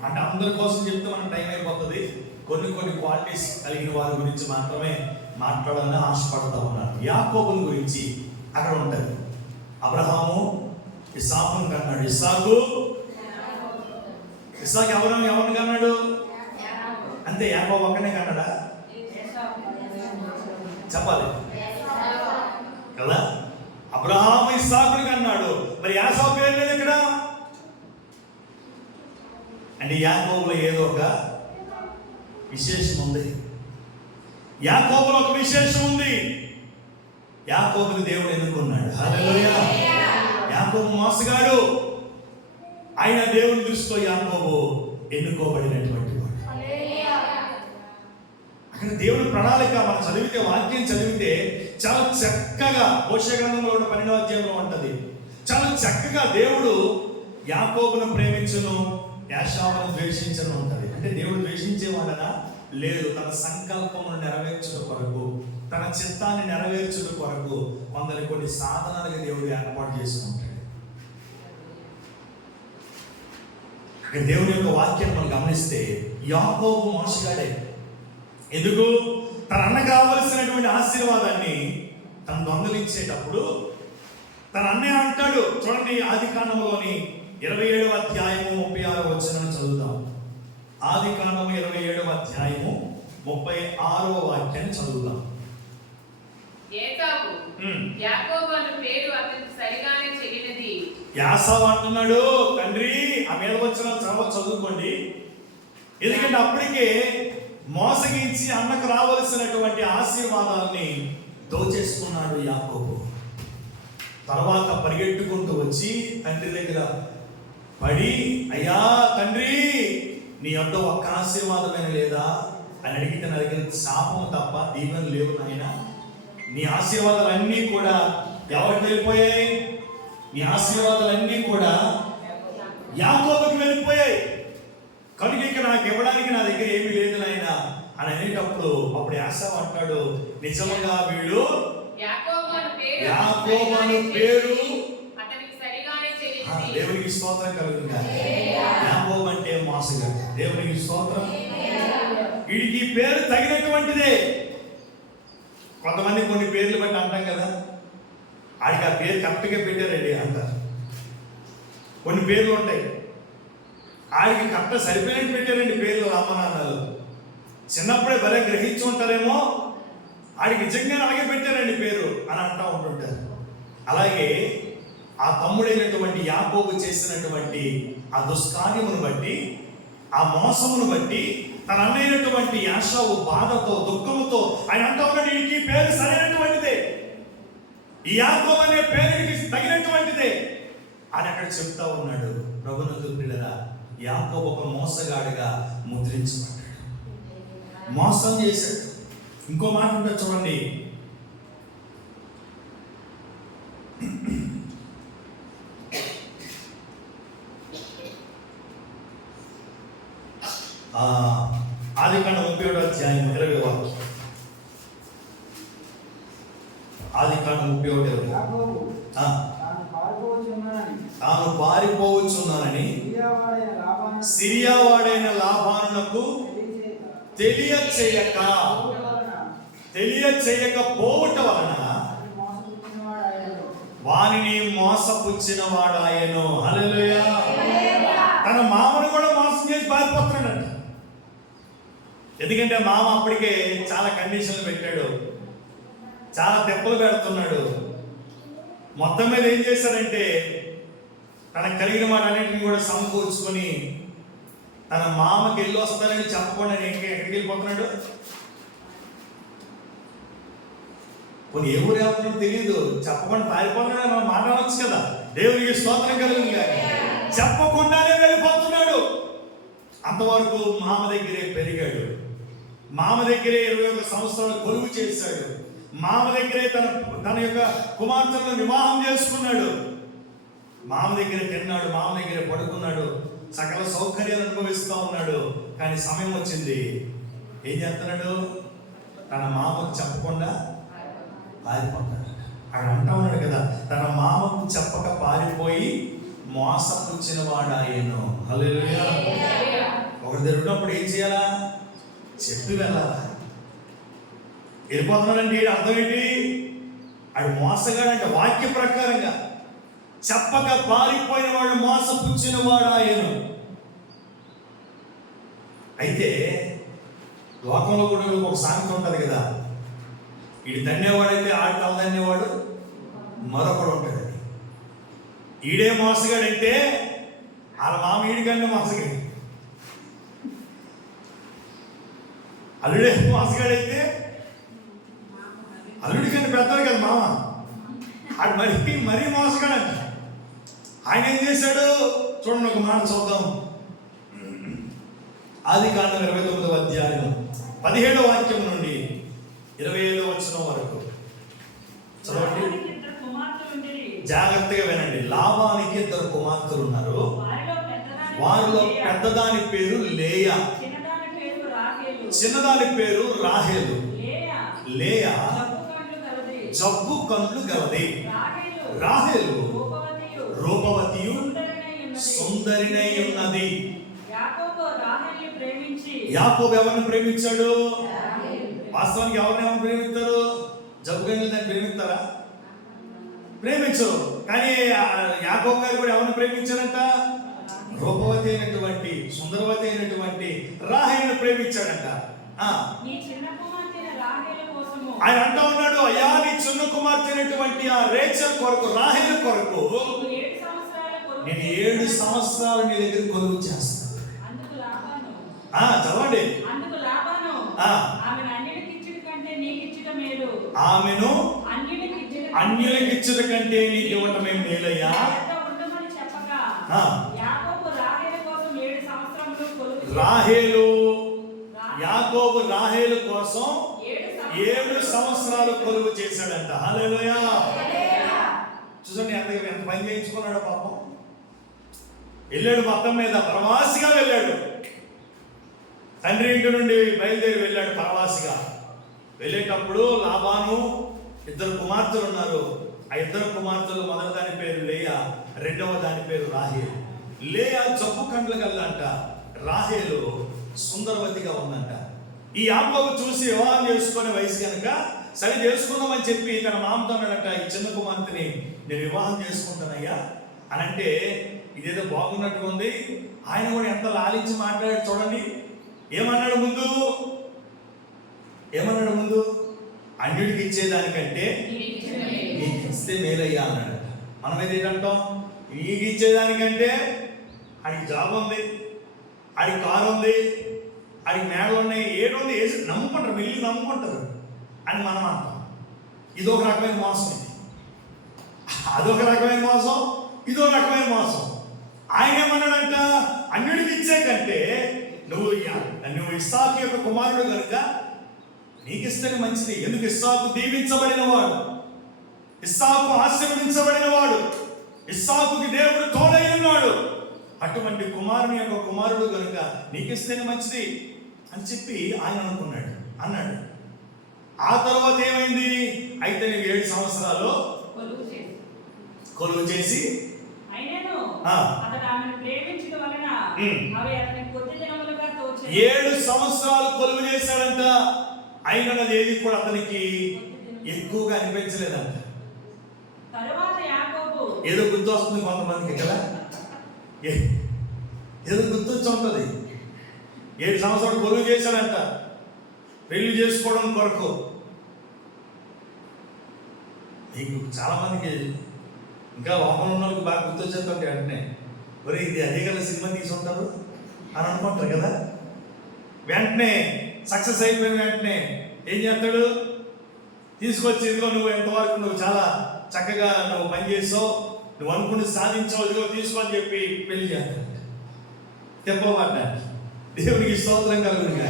అంటే అందరి కోసం చెప్తే మనకు టైం అయిపోతుంది, కొన్ని క్వాలిటీస్ కలిగిన వారి గురించి మాత్రమే మాట్లాడాలని ఆశపడతా ఉన్నారు. యాకోబుని గురించి అక్కడ ఉంటుంది. అబ్రహాము ఇస్సాకును కన్నాడు. ఇస్సాకు ఎవరిని కన్నాడు? అంతే, యాకోబు ఒక్కనే కన్నాడా? చెప్పాలి కదా. అబ్రహాము ఇస్సాకుని కన్నాడు. మరి యాకోబు పేరు లేదు ఇక్కడ. అంటే యాకోబులో ఏదో ఒక విశేషం ఉంది. యాకోబులో ఒక విశేషం ఉంది. యాకోబుని దేవుడు ఎన్నుకున్నాడు. హల్లెలూయా. యాకోబు మోసగాడు, ఆయన దేవుని దృష్టిలో యాకోబు ఎన్నుకోబడినటువంటి వాడు. అక్కడ దేవుని ప్రణాళిక మనం చదివితే, వాక్యం చదివితే చాలా చక్కగా మోషే గ్రంథంలో 12వ అధ్యాయంలో ఉంటది. చాలా చక్కగా దేవుడు యాకోబును ప్రేమించును, యాషావును ద్వేషించను ఉంటది. అంటే దేవుడు ద్వేషించేవాడనా? లేదు. తన సంకల్పమును నెరవేర్చుట కొరకు, తన చిత్తాన్ని నెరవేర్చుట కొరకు కొందరు కొన్ని సాధనాలుగా దేవుడు ఏర్పాటు చేసుకుంటాడు. ఇక్కడ దేవుని యొక్క వాక్యాన్ని మనం గమనిస్తే యాకోబు మోసగాడే. ఎందుకు? తన అన్న కావలసినటువంటి ఆశీర్వాదాన్ని తను దొంగలించేటప్పుడు తన అన్నయ్య అంటాడు. చూడండి, ఆదికాండములోని 27వ అధ్యాయము 36వ వచనాన్ని చదువుతాం. ఆదికాండము 27వ అధ్యాయము 36వ వాక్యాన్ని చదువుతాం. యాసావు అంటున్నాడు, తండ్రి ఆ మీద వచ్చిన చదువుకోండి. ఎందుకంటే అప్పటికే మోసగించి అన్నకు రావలసినటువంటి ఆశీర్వాదాలని దోచేసుకున్నాడు యాకోబు. తర్వాత పరిగెట్టుకుంటూ వచ్చి తండ్రి దగ్గర పడి, అయ్యా తండ్రి, నీ యొద్ద ఒక్క ఆశీర్వాదమైన లేదా అని అడిగితే, నా దగ్గర శాపం తప్ప దీవెన లేవు నాయన. నీ ఆశీర్వాదాలన్నీ కూడా ఎవరికి వెళ్ళిపోయాయి? నీ ఆశీర్వాదాలన్నీ కూడా యాకోబుకి వెళ్ళిపోయాయి. కనుక ఇక నాకు ఇవ్వడానికి నా దగ్గర ఏమీ లేదు నాయన అని అనేటప్పుడు అప్పుడు యాసావు అంటాడు, నిజంగా వీడు యాకోబు అను పేరు దేవునికి స్తోత్రం కలుగుతుంది. యాకోబు అంటే మోసగాడు. దేవునికి స్తోత్రం. వీడికి పేరు తగినటువంటిదే. కొంతమంది కొన్ని పేర్లు బట్టి అంటాం కదా, ఆడికి ఆ పేరు కరెక్ట్గా పెట్టారండి అంటారు. కొన్ని పేర్లు ఉంటాయి, ఆడికి కరెక్ట్ సరిపోయినట్టు పెట్టారండి పేర్లు. రామనాథాలు చిన్నప్పుడే భలే గ్రహించి ఉంటారేమో, ఆడికి నిజంగానే అలాగే పెట్టారండి పేరు అని అంటూ ఉంటుంటారు. అలాగే ఆ తమ్ముడైనటువంటి యాకోబు చేసినటువంటి ఆ దుష్కార్యమును బట్టి, ఆ మోసమును బట్టి, తన అన్నైనటువంటి యాషావు బాధతో, దుఃఖముతో ఆయన అంటూ ఉన్నాడు, ఈ పేరు సరైనటువంటిదే, ఈ యాకోబు అనే పేరుకి తగినటువంటిదే అని అక్కడ చెప్తా ఉన్నాడు. ప్రభునందు ప్రియులారా, యాకోబు ఒక మోసగాడిగా ముద్రించబడ్డాడు, మోసం చేశాడు. ఇంకో మాట ఉంటుంది చూడండి, ఆదికాండం 37వ అధ్యాయం 20వ వాక్యం. ఆదికాండం 37 తాను పారిపోవచ్చున్నానని సిరియా వాడైన లాబానునకు తెలియచేయకపోవట వలన వానిని మోసపుచ్చిన వాడాయను. హల్లెలూయా. తన మామను కూడా మోసం చేసి పారిపోతున్నాడంట. ఎందుకంటే మామ అప్పటికే చాలా కండిషన్లు పెట్టాడు, చాలా దెబ్బలు పెడుతున్నాడు. మొత్తం మీద ఏం చేశాడంటే తనకు కలిగిన వాటన్నిటిని కూడా సమకూర్చుకొని తన మామకి వెళ్ళి వస్తానని చెప్పకుండా ఎక్కడికి వెళ్ళిపోతున్నాడు. కొన్ని ఏ ఊరు వెళ్తున్నాడో తెలియదు, చెప్పకుండా పారిపోతున్నాడు అని మాట్లాడవచ్చు కదా. దేవునికి స్తోత్రం కలుగును గాక. చెప్పకుండానే వెళ్ళిపోతున్నాడు. అంతవరకు మామ దగ్గరే పెరిగాడు, మామ దగ్గరే 21 సంవత్సరాలు కొలువు చేశాడు, మామ దగ్గరే తన యొక్క కుమార్తెలను వివాహం చేసుకున్నాడు, మామ దగ్గర తిన్నాడు, మామ దగ్గర పడుకున్నాడు, సకల సౌకర్యాలు అనుభవిస్తూ ఉన్నాడు. కానీ సమయం వచ్చింది, ఏం చేస్తున్నాడు? తన మామకు చెప్పకుండా పారిపోతాడు. అక్కడ అంటా ఉన్నాడు కదా, తన మామకు చెప్పక పారిపోయి మోసపుచ్చిన వాడాయను. హల్లెలూయా. ఒకటి జరుగుతున్నప్పుడు ఏం చేయాలా? చెప్పి వెళ్ళాలా. వెళ్ళిపోతున్నాడంటే అర్థం ఏంటి? ఆడు మోసగాడంటే వాక్య ప్రకారంగా చెప్పక పారిపోయిన వాడు మోసపుచ్చిన వాడాయను. అయితే లోకంలో కూడా ఒక సామెత ఉంటుంది కదా, ఈడు తన్నేవాడైతే ఆడి తల తన్నేవాడు మరొకడు ఉంటాడు. ఈడే మోసగాడంటే వాళ్ళ మామ ఈడికన్నా మోసగాడు. అల్లుడే మోసగాడైతే అల్లుడి కన్నా పెద్దలు కదా మామ, అది మరీ మోసగాడంట. ఆయన ఏం చేశాడు చూడండి, ఒక మాట చూద్దాం. ఆదికాండం 29వ అధ్యాయం 17వ వాక్యం నుండి 27వ వచనం వరకు చదవండి. జాగ్రత్తగా వినండి. లాబానికి 2 కుమార్తెలు ఉన్నారు. వారిలో పెద్దదాని పేరు లేయా, చిన్నదాని పేరు రాహేలు. లేయా జబ్బు కండ్లు గలది, రాహేలు రూపవతియు సుందరినై ఉన్నది. యాకోబు ఎవరిని ప్రేమించాడు? వాస్తవానికి ఎవరిని ప్రేమిస్తారు? జబ్బు కండ్లు దాన్ని ప్రేమిస్తారా? ప్రేమించరు. కానీ యాకోబు గారు కూడా ఎవరిని ప్రేమించారంట? రూపవతి అయినటువంటి సుందరవతి అయినటువంటి రాహేలును ప్రేమించాడంట. ఆయన అంటా ఉన్నాడు, అయ్యా నీ చిన్న కుమార్తె అయినటువంటి ఆ రేచల్ కొరకు, రాహేలు కొరకు నేను 7 సంవత్సరాలు నీ దగ్గర కొలువు చేస్తాను. చదవండి. ఆమెను అన్యులకిచ్చుట కంటే నీకు ఇవ్వటమే మేలయ్యా. రాహేలు యాకోబు రాహేలు కోసం 7 సంవత్సరాలు కొలువు చేశాడంట. హల్లెలూయా. చూసండి ఎంత పని చేయించుకున్నాడో పాపం. వెళ్ళాడు, మొత్తం మీద ప్రవాసిగా వెళ్ళాడు. తండ్రి ఇంటి నుండి బయలుదేరి వెళ్ళాడు ప్రవాసిగా. వెళ్ళేటప్పుడు లాబాను 2 కుమార్తెలు ఉన్నారు. ఆ 2 కుమార్తెలు మొదటి దాని పేరు లేయా, రెండవ దాని పేరు రాహేలు. లేయా జబ్బు కండ్ల గల్లంట, రాహేలు సుందరవతిగా ఉందంట. ఈ యాకోబు చూసి వివాహం చేసుకునే వయసు కనుక సరి చేసుకుందామని చెప్పి తన మామతో అన్నాడంట, ఈ చిన్న కుమార్తెని నేను వివాహం చేసుకుంటానయ్యా అని అంటే, ఇదేదో బాగున్నట్టుగా ఉంది. ఆయన కూడా ఎంత లాలించి మాట్లాడాడు చూడండి. ఏమన్నాడు ముందు? అన్యుడికి ఇచ్చేదానికంటే నీకు ఇస్తే మేలయ్యా అన్నాడు. మనం ఏదేంటాం? నీకు ఇచ్చేదానికంటే ఆడికి జాబ్ ఉంది, ఆడికి కారు ఉంది, ఆడికి మేడలు ఉన్నాయి, ఏడుంది, వేసి నమ్ముకుంటారు, వెళ్ళి నమ్ముకుంటారు అని మనం అంటాం. ఇదొక రకమైన మోసం, అదొక రకమైన మోసం, ఇదో రకమైన మోసం. ఆయన ఏమన్నాడంట, అన్యుడికి ఇచ్చే కంటే నువ్వు ఇస్సాకు యొక్క కుమారుడు కనుక నీకు ఇస్తేనే మంచిది. ఎందుకు? ఇస్సాకు దీవించబడిన వాడు, ఇస్సాకు ఆశీర్వదించబడిన వాడు, ఇస్సాకుకి దేవుడు తోడై ఉన్నాడు. అటువంటి కుమారుని యొక్క కుమారుడు కనుక నీకు ఇస్తేనే మంచిది అని చెప్పి ఆయన అన్నాడు. ఆ తర్వాత ఏమైంది? అయితే నేను 7 సంవత్సరాలు కొలువు చేసి 7 సంవత్సరాలు కొలువు చేశాడంట. అయినది ఏది కూడా అతనికి ఎక్కువగా అనిపించలేదంట. ఏదో గుర్తు వస్తుంది కొంతమందికి కదా, ఏదో గుర్తొచ్చి ఉంటుంది. 7 సంవత్సరాలు కొలువు చేశాడంట పెళ్లి చేసుకోవడం కొరకు. మీకు చాలా మందికి ఇంకా లోపల ఉన్న వాళ్ళకి బాగా గుర్తొచ్చేస్తుంటే వెంటనే, ఒరే ఇది అదే కదా సినిమా తీసుకుంటారు అని అనుకుంటారు కదా. వెంటనే సక్సెస్ అయిపోయిన వెంటనే ఏం చేస్తాడు? తీసుకొచ్చి ఇదిగో నువ్వు ఎంతవరకు నువ్వు చాలా చక్కగా నువ్వు పనిచేసావు, నువ్వు అనుకుని సాధించావు, ఇదిగో తీసుకొని చెప్పి పెళ్లి చేస్తాడు. తెప్పబడ్డానికి దేవునికి స్తోత్రం కలుగునుగా.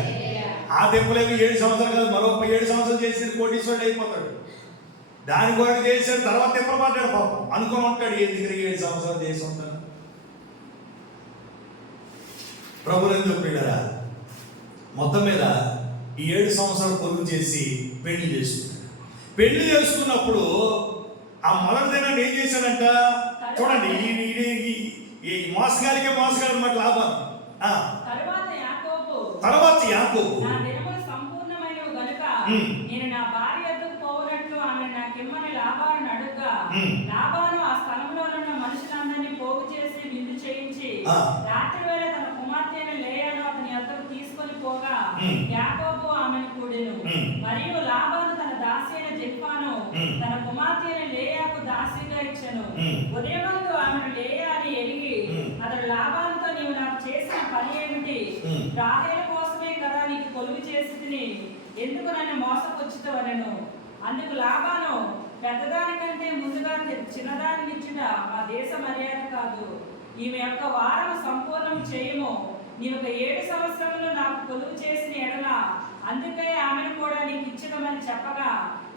ఆ తెప్పలేక 7 సంవత్సరాలు కాదు, మరో 7 సంవత్సరాలు చేసి కోటీశ్వరుడు అయిపోతాడు. దాని కొరకు చేశాడు, తర్వాత తెప్పబడ్డాడు పాపం. అనుకుని ఉంటాడు, ఏ దగ్గర 7 సంవత్సరాలు చేసి ఉంటాను. ప్రభునందు ప్రియులారా, మొత్తం మీద ఈ 7 సంవత్సరాలు కొలువు చేసి పెళ్లి చేసుకున్నాడు. పెళ్లి చేసుకున్నప్పుడు ఆ మొదటి దినాన్ని ఏం చేశాడంట చూడండి. ఈ మోసగాడికే మోసగాడు అన్నమాట లాభం. తర్వాత యాకోబు నేను నా భార్య వద్దకు పోవునట్లు ఆమె నాకిమ్మని లాబాను అడుగ్గా, లాబాను ఆ స్థలంలో ఉన్న మనుషులందరినీ పోగు చేసి విందు చేయించి రాత్రి వేళ తన కుమార్తె లేయాను అతని వద్దకు తీసుకొని పోగా యాకోబు ఆమెను కూడెను. మరియు లాబాను తన దాసి అయిన జిల్పాను తన కుమార్తె లేయాకు దాసిగా ఇచ్చెను. ఉదయమందు ఆమెను లేయా అని ఎరిగి అతడు లాబానుతో, నీవు నాకు చేసిన పని ఏమిటి? రాహేలు కోసమే కదా నీకు కొలువు చేసి తిని ఎందుకు నన్ను మోసపుచ్చుతవనెను. అందుకు లాబాను, పెద్దదానికంటే ముందుగా చిన్నదానిని ఇచ్చుట మా దేశ మర్యాద కాదు. ఈమె యొక్క వారము సంపూర్ణం చేయము. నీవు ఒక 7 సంవత్సరములు నాకు కొలువు చేసిన ఎడల అందుకే ఆమెను కూడా నీకు ఇచ్చదమని చెప్పగా,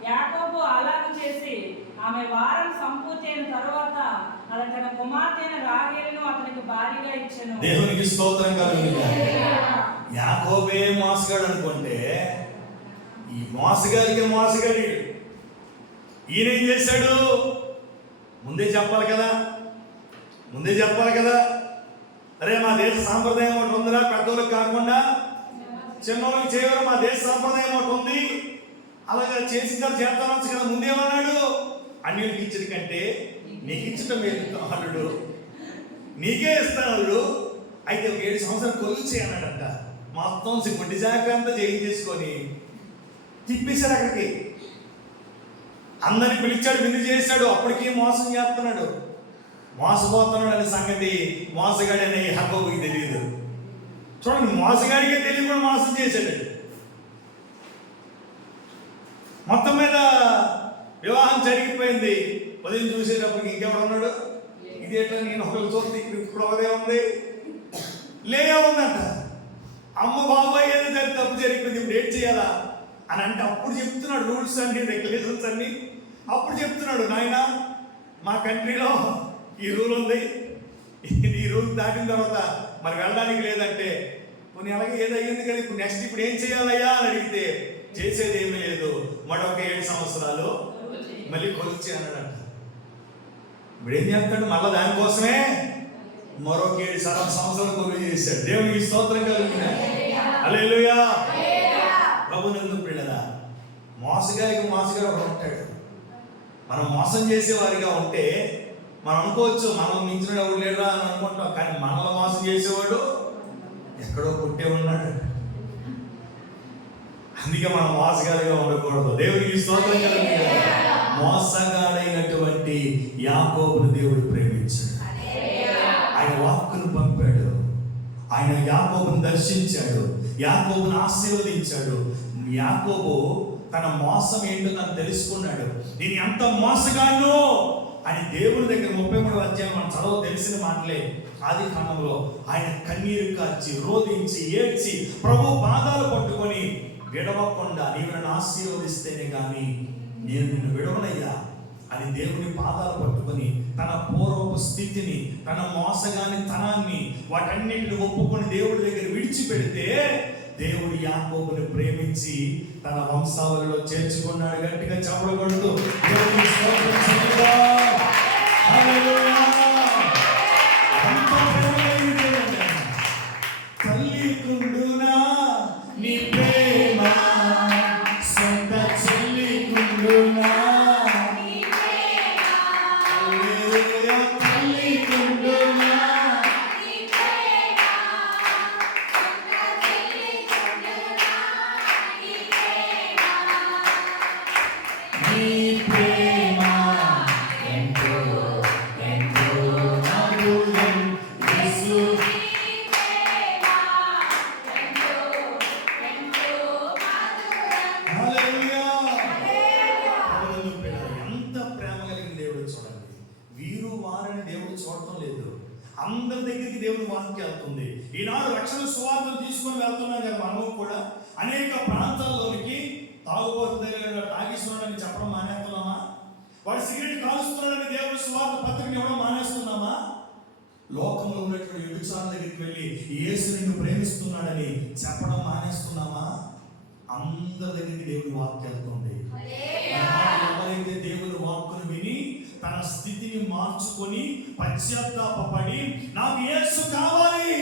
యాకోబు అలాగూ చేసి ఆమె వారం సంపూర్తి అయిన తరువాత అది తన కుమార్తె అయిన రాహేలును అతనికి భార్యగా ఇచ్చెను. దేవునికి స్తోత్రం కలుగునుగాక. యాకోబే మోసగాడు అనుకుంటే ఈ మోసగాడికి మోసగాడు. ఈయన ఏం చేశాడు? ముందే చెప్పాలి కదా. అరే మా దేశ సాంప్రదాయం ఒకటి ఉందిరా, పెద్దోళ్ళకి కాకుండా చిన్నోళ్ళకి చేయరు, మా దేశ సాంప్రదాయం ఒకటి ఉంది, అలాగా చేసిన చేస్తానొచ్చు కదా. ముందేమన్నాడు? అన్యులకి ఇచ్చిన కంటే నీకు ఇచ్చటం మీరు అల్లుడు, నీకే ఇస్తాను. అయితే ఒక 7 సంవత్సరాలు కొలువు చేయన్నాడంట. మొత్తం గుడ్డి శాఖ అంతా చేయించేసుకొని తిప్పేశాడు అక్కడికి. అందరిని పిలిచాడు, విందు చేశాడు. అప్పటికీ మోసం చేస్తున్నాడు, మోసపోతున్నాడు అనే సంగతి మోసగాడనే యాకోబుకి తెలియదు. చూడండి, మోసగాడికే తెలియకుండా మోసం చేశాడు. మొత్తం మీద వివాహం జరిగిపోయింది. ఉదయం చూసేటప్పటికి ఇంకెవడున్నాడు? ఇదేటా నేను ఒకరు చూస్తే ఇప్పుడు ఒకదే ఉంది, లేగా ఉందంట. అమ్మ బాబాయ్ ఏదో తప్పు జరిగిపోయింది, ఇప్పుడు ఏం చేయాలా అని అంటే అప్పుడు చెప్తున్నాడు రూల్స్ అన్ని, రెగ్యులేషన్స్ అన్ని. అప్పుడు చెప్తున్నాడు, నాయన మా కంట్రీలో ఈ రూల్ ఉంది, ఈ రూల్ దాటిన తర్వాత మరి వెళ్ళడానికి లేదంటే కొన్ని అలాగే ఏదో అయ్యింది కదా, ఇప్పుడు నెక్స్ట్ ఇప్పుడు ఏం చేయాలయ్యా అని అడిగితే చేసేది ఏమీ లేదు, మరొక 7 సంవత్సరాలు మళ్ళీ కొలిచి అన్నాడంట. ఇప్పుడు ఏం చేస్తాడు? మళ్ళీ దానికోసమే మరొక 7 సంవత్సరాలు కొలువు చేశాడు. దేవునికి స్తోత్రం కలుగుతుంది. హల్లెలూయా. ప్రభునందు ప్రియులారా, మోసగారికి మోసగాడు ఒకడు ఉంటాడు. మనం మోసం చేసేవారిగా ఉంటే మనం అనుకోవచ్చు మనం మించిన ఎవరు లేడా అని అనుకుంటాం. కానీ మనల్ని మోసం చేసేవాడు ఎక్కడో పుట్టే ఉన్నాడు. అందుకే మనం మోసగాడిగా ఉండకూడదు. దేవునికి స్తోత్రం కలుగుతుంది. మోసగాడైనటువంటి యాకోబును దేవుడు ప్రేమించాడు. ఆయన వాక్కును పంపాడు. ఆయన యాకోబును దర్శించాడు, యాకోబును ఆశీర్వదించాడు. యాకోబు తన మోసం ఏంటో తను తెలుసుకున్నాడు. నేను ఎంత మోసగాను అని దేవుని దగ్గర 33వ అధ్యాయం మనం చదవ తెలిసిన మాటలే. ఆది కాండంలో ఆయన కన్నీరు కార్చి రోధించి ఏడ్చి ప్రభు పాదాలు పట్టుకొని విడవకుండా నీవు నన్ను ఆశీర్వదిస్తేనే కానీ నేను నిన్ను విడవనయ్యా అని దేవుని పాదాలు పట్టుకొని తన పూర్వపు స్థితిని, తన మోసగాని తనాన్ని, వాటన్నిటిని ఒప్పుకొని దేవుడి దగ్గర విడిచిపెడితే దేవుడు యాకోబుని ప్రేమించి తన వంశావళిలో చేర్చుకున్నాడు. గట్టిగా చప్పట్లు కొడుతూ దేవునికి స్తోత్రం చెల్లిద్దాం. హల్లెలూయా. తల్లి కుండునా నీ ప్రేమ, సొంత చెల్లి కుండునా నీ ప్రేమ. హల్లెలూయా. తల్లి కుండునా నీ ప్రేమ, సొంత చెల్లి కుండునా నీ ప్రేమ. నీ ప్రేమ ఎంతో ఎంతో మధురం యేసు. అందరి దగ్గరికి దేవుని వాక్యం వెళ్తుంది. ఈనాడు రక్షణ సువార్తను తీసుకొని వెళ్తున్నాం కదా. మనము కూడా అనేక ప్రాంతాల్లోనికి తాగుబోతు దగ్గర తాగిస్తున్నాడని చెప్పడం మానేస్తున్నామా? వాడు సిగరెట్ కాలుస్తున్నాడని దేవుని సువార్త పత్రికని ఇవ్వడం మానేస్తున్నామా? లోకంలో ఉన్నటువంటి వ్యభిచారుల దగ్గరికి వెళ్ళి యేసు నిన్ను ప్రేమిస్తున్నాడని చెప్పడం మానేస్తున్నామా? అందరి దగ్గరికి దేవుని వాక్యం వెళ్తుంది. ఎవరైతే దేవుని వాక్కును విని తన స్థితిని మార్చుకొని పశ్చాత్తాపడి నాకు యేసు కావాలి,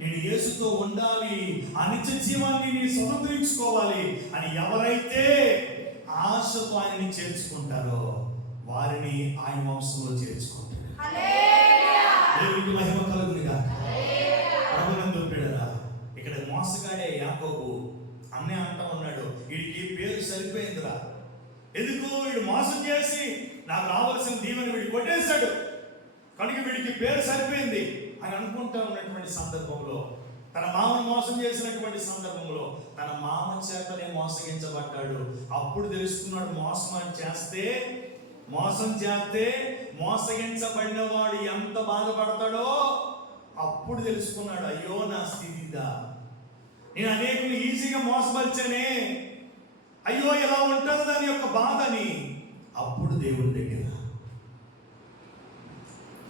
నేను యేసుతో ఉండాలి, ఆ నిత్య జీవాన్ని నేను స్వతంత్రించుకోవాలి అని ఎవరైతే ఆశతో ఆయన్ని చేర్చుకుంటారో వారిని ఆయన వంశంలో చేర్చుకుంటారు. దేవునికి మహిమ కలుగునుగాక. ప్రభునందు ప్రియులారా, ఇక్కడ మోసగాడే యాకోబు అన్నే అంటా ఉన్నాడు, వీడికి పేరు సరిపోయిందిరా. ఎందుకు? వీడు మోసం చేసి నాకు రావాల్సిన దీవెని వీడు కొట్టేశాడు కనుక వీడికి పేరు సరిపోయింది అని అనుకుంటా ఉన్నటువంటి సందర్భంలో తన మామను మోసం చేసినటువంటి సందర్భంలో తన మామ చేతనే మోసగించబడ్డాడు. అప్పుడు తెలుసుకున్నాడు మోసం చేస్తే మోసగించబడిన వాడు ఎంత బాధపడతాడో. అప్పుడు తెలుసుకున్నాడు, అయ్యో నా స్థితి ఇదా, నేను అనేకులు ఈజీగా మోసపరిచానే, అయ్యో ఎలా ఉంటుంది దాని యొక్క బాధని. అప్పుడు దేవుడి దగ్గర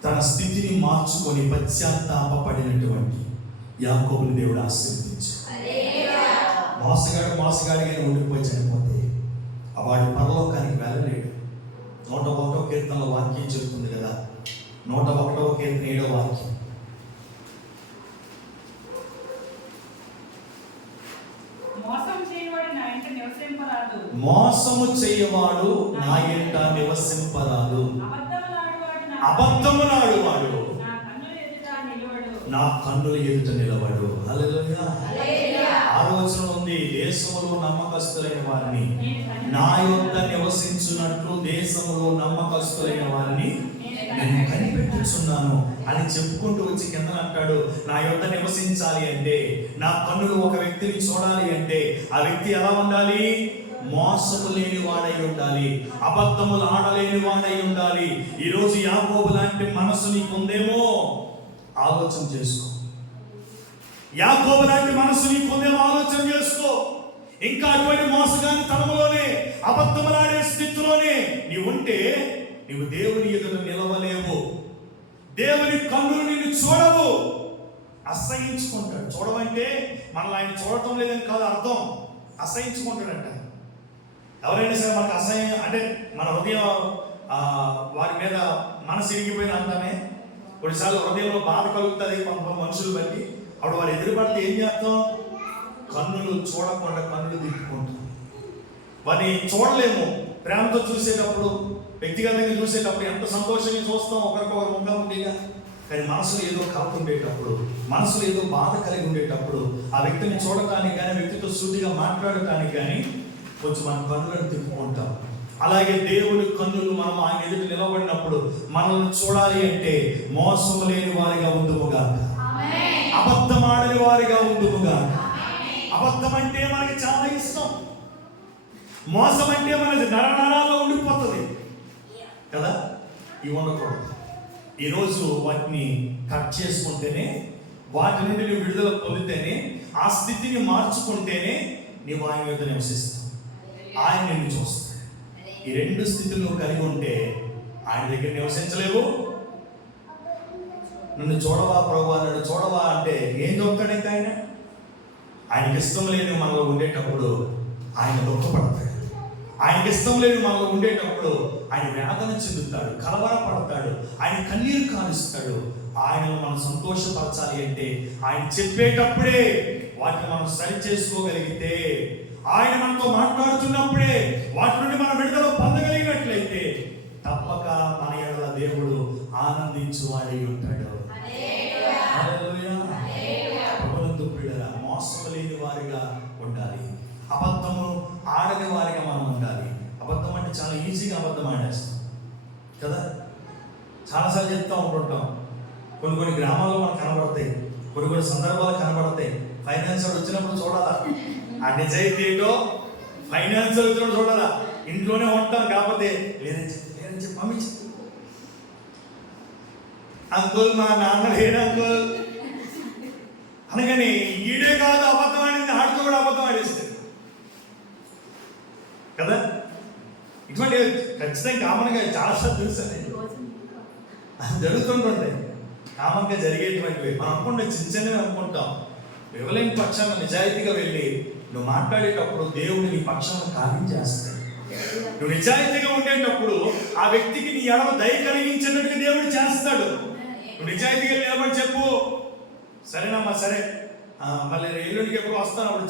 తన స్థితిని మార్చుకొని పశ్చాత్తాపడినటువంటి యాకోబుని దేవుడు ఆశీర్వదించాడు. మోసగాడిగా ఉండిపోయి చనిపోతే వాడు పరలోకానికి వెళ్ళలేడు. 101వ కీర్తనలో వాక్యం చెబుతుంది కదా, 101వ కీర్తన 7వ వాక్యం. మోసము చేయవాడు నా ఇంట నివసింపరాదు, అబద్ధములాడు వాడు నా కన్నుల ఎదుట నిలబడు. హల్లెలూయా. ఆలోచన ఉంది, దేశములో నమ్మకస్తులైన వారిని నా యొద్ద నివసించున్నట్లు దేశములో నమ్మకస్తులైన వారిని నేను కనిపెట్టుచున్నాను అని చెప్పుకుంటూ వచ్చి కింద అంటాడు, నా యొద్ద నివసించాలి అంటే, నా కన్నులు ఒక వ్యక్తిని చూడాలి అంటే ఆ వ్యక్తి ఎలా ఉండాలి? మోసము లేని వాడై ఉండాలి, అబద్ధములు ఆడలేని వాడై ఉండాలి. ఈరోజు యాకోబు లాంటి మనసు నీకు ఉందేమో ఆలోచన చేసుకో. యాకోబు లాంటి మనసు నీకు ఉందేమో ఆలోచన చేసుకో. ఇంకా అటువంటి మోసగాని తనములోనే అబద్ధములాడే స్థితిలోనే నీవు ఉంటే నీవు దేవుని ఎదుట నిలవలేవు. దేవుని కన్నులు నిన్ను చూడవు, అసహించుకుంటాడు. చూడమంటే మనల్ని ఆయన చూడటం లేదని కాదు అర్థం, అసహించుకుంటాడంట. ఎవరైనా సరే మనకు అసహ్యం అంటే మన హృదయం వారి మీద మనసు ఇరిగిపోయిన అంటామే. కొన్నిసార్లు హృదయంలో బాధ కలుగుతుంది కొంత మనుషులు బట్టి. అప్పుడు వారు ఎదురుపడితే ఏం చేస్తాం? కన్నులు చూడకుండా కన్నులు తిప్పుకుంటాం. వారిని చూడలేము. ప్రేమతో చూసేటప్పుడు, వ్యక్తిగతంగా చూసేటప్పుడు ఎంత సంతోషంగా చూస్తాం ఒకరికొకరు ముఖాముఖిగా. కానీ మనసులో ఏదో కలత ఉండేటప్పుడు, మనసులో ఏదో బాధ కలిగి ఉండేటప్పుడు ఆ వ్యక్తిని చూడటానికి కానీ, వ్యక్తితో సూటిగా మాట్లాడటానికి కానీ కొంచెం మన కన్నులను తిప్పుకుంటాం. అలాగే దేవుని కన్నులు మనం ఆయన ఎదుట నిలబడినప్పుడు మనల్ని చూడాలి అంటే మోసము లేని వారిగా ఉండుముగా, అబద్ధమాడని వారిగా ఉండుముగా. అబద్ధం అంటే మనకి చాలా ఇష్టం, మోసం అంటే మనకి నరనరాల్లో ఉండిపోతుంది కదా. ఇవి ఉండకూడదు. ఈరోజు వాటిని కట్ చేసుకుంటేనే, వాటి నుండి నువ్వు విడుదల పొందితేనే, ఆ స్థితిని మార్చుకుంటేనే నీవు ఆయన మీద నివసిస్తావు, ఆయన నిన్ను చూస్తాడు. ఈ రెండు స్థితులు కలిగి ఉంటే ఆయన దగ్గర నివసించలేవు. నన్ను చూడవా ప్రభువా, నన్ను చూడవా అంటే ఏం చూస్తాడంటే ఆయనకి ఇష్టం లేని మనలో ఉండేటప్పుడు ఆయన దుఃఖపడతాడు. ఆయనకి ఇష్టం లేని మనలో ఉండేటప్పుడు ఆయన వేదన చెందుతాడు, కలవరపడతాడు, ఆయన కన్నీరు కాలుస్తాడు. ఆయనను మనం సంతోషపరచాలి అంటే ఆయన చెప్పేటప్పుడే వాటిని మనం సరి చేసుకోగలిగితే, ఆయన మనతో మాట్లాడుతున్నప్పుడే వాటి నుండి మనం విడుదల పొందగలిగినట్లయితే తప్పక మన ఎడల దేవుడు ఆనందించువాడై ఉంటాడు. మోసము లేని వారిగా ఉండాలి, అబద్ధము ఆడని వారిగా మనం ఉండాలి. అబద్ధం అంటే చాలా ఈజీగా అబద్ధం ఆడేస్తాం కదా. చాలాసార్లు చెప్తూ ఉంటుంటాం. కొన్ని గ్రామాల్లో మనకు కనబడతాయి, కొన్ని సందర్భాలు కనబడతాయి. ఫైనాన్షియల్ వచ్చినప్పుడు చూడాలా ఆ నిజాయితీ ఏంటో, ఫైనాన్షియల్ వచ్చినప్పుడు చూడాలా. ఇంట్లోనే ఉంటాం కాకపోతే లేదని చెప్పి పంపించి, అంకుల్ మా నాన్న లేడు అంకుల్ అనగానే ఈడే కాదు అబద్ధం ఆడింది, ఆడితో కూడా అబద్ధం ఆడేస్తాడు కదా. ఇటువంటి ఖచ్చితంగా కామన్గా చాలాసార్లు తెలుసండి, జరుగుతుంటుంటాయి. కామన్గా జరిగేటువంటివి మనం అనుకుంటే చిన్నవి అనుకుంటాం. ఇవ్వలేని పక్షాన నిజాయితీగా వెళ్ళి నువ్వు మాట్లాడేటప్పుడు దేవుడు నీ పక్షాన కార్యం చేస్తాడు. నువ్వు నిజాయితీగా ఉండేటప్పుడు ఆ వ్యక్తికి నీ ఎడమ దయ కలిగించేటట్టుగా దేవుడు చేస్తాడు. నువ్వు నిజాయితీగా నిలబడి చెప్పు, సరేనమ్మా సరే మళ్ళీ ఎల్లుండికి ఎప్పుడు వస్తాను అప్పుడు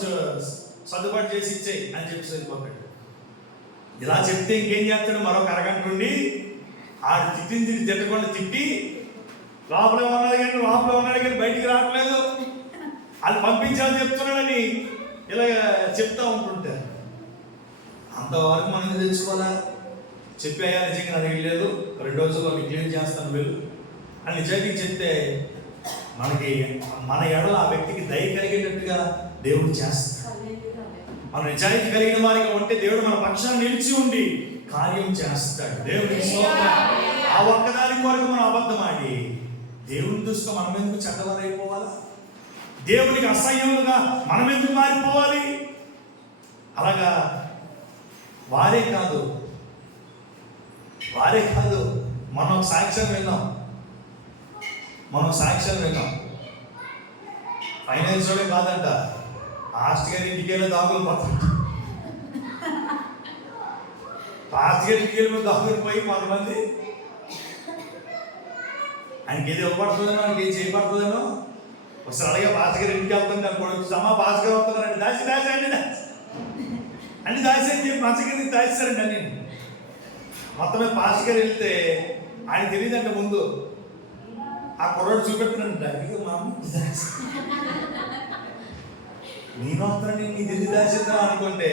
సర్దుబాటు చేసి ఇచ్చేయి అని చెప్పి సరిపోతాడు. ఇలా చెప్తే ఇంకేం చేస్తాడు? మరొక అరగంట నుండి ఆడు తిట్టింది తిట్టకుండా తిట్టి లోపల ఉన్నాడు కానీ బయటికి రావట్లేదు, అది పంపించాలని చెప్తున్నాడని ఇలా చెప్తా ఉంటుంటారు. అంతవరకు మనం తెలుసుకోవాలా? చెప్పాయా నిజంగా నా దగ్గర లేదు, 2 రోజుల్లో క్లియర్ చేస్తాను వెళ్ళు అని నిజాయితీ చెప్తే మనకి మన ఎడల ఆ వ్యక్తికి దయ కలిగేటట్టుగా దేవుడు చేస్తాడు. మన నిజాయితీ కలిగిన వారిగా ఉంటే దేవుడు మన పక్షాన్ని నిలిచి ఉండి కార్యం చేస్తాడు. దేవుడికి స్తోత్రం. ఆ ఒక్కదాని కొరకు మనం అబద్ధం ఆడి దేవుని దృష్టిలో మనం ఎందుకు చెడ్డవారైపోవాలా? దేవునికి అసహ్యములుగా మనం ఎందుకు మారిపోవాలి? అలాగా వారే కాదు మనం సాక్ష్యం విన్నాం. ఫైనాన్షియలే కాదంట, పాస్ట్ గారి ఇంటికి వెళ్ళి దాగులు పోతాం. పాస్ట్ గారి ఇంటికి వెళ్ళి దాగులు పోయి కొంతమంది ఆయనకి ఏది ఇవ్వబడుతుందనో, ఆయనకి ఏం చేయబడుతుందనో ఒకసారి అలాగే పాస్ట్ గారి ఇంటికి వెళ్తుంటే అనుకోండి, సమా పాస్ట్ గారు వస్తున్నారండి, దాచి అన్ని దాచి అని చెప్పి మంచగిరి దాచేస్తారండి అన్ని. మొత్తమే పాస్ట్ గారు వెళ్తే ఆయన తెలియదంటే ముందు ఆ కుర్రాడు చూపెడుతున్నాడు, మా అమ్మ నేను వస్తానని నీ తెలియ దాచేద్దాం అనుకుంటే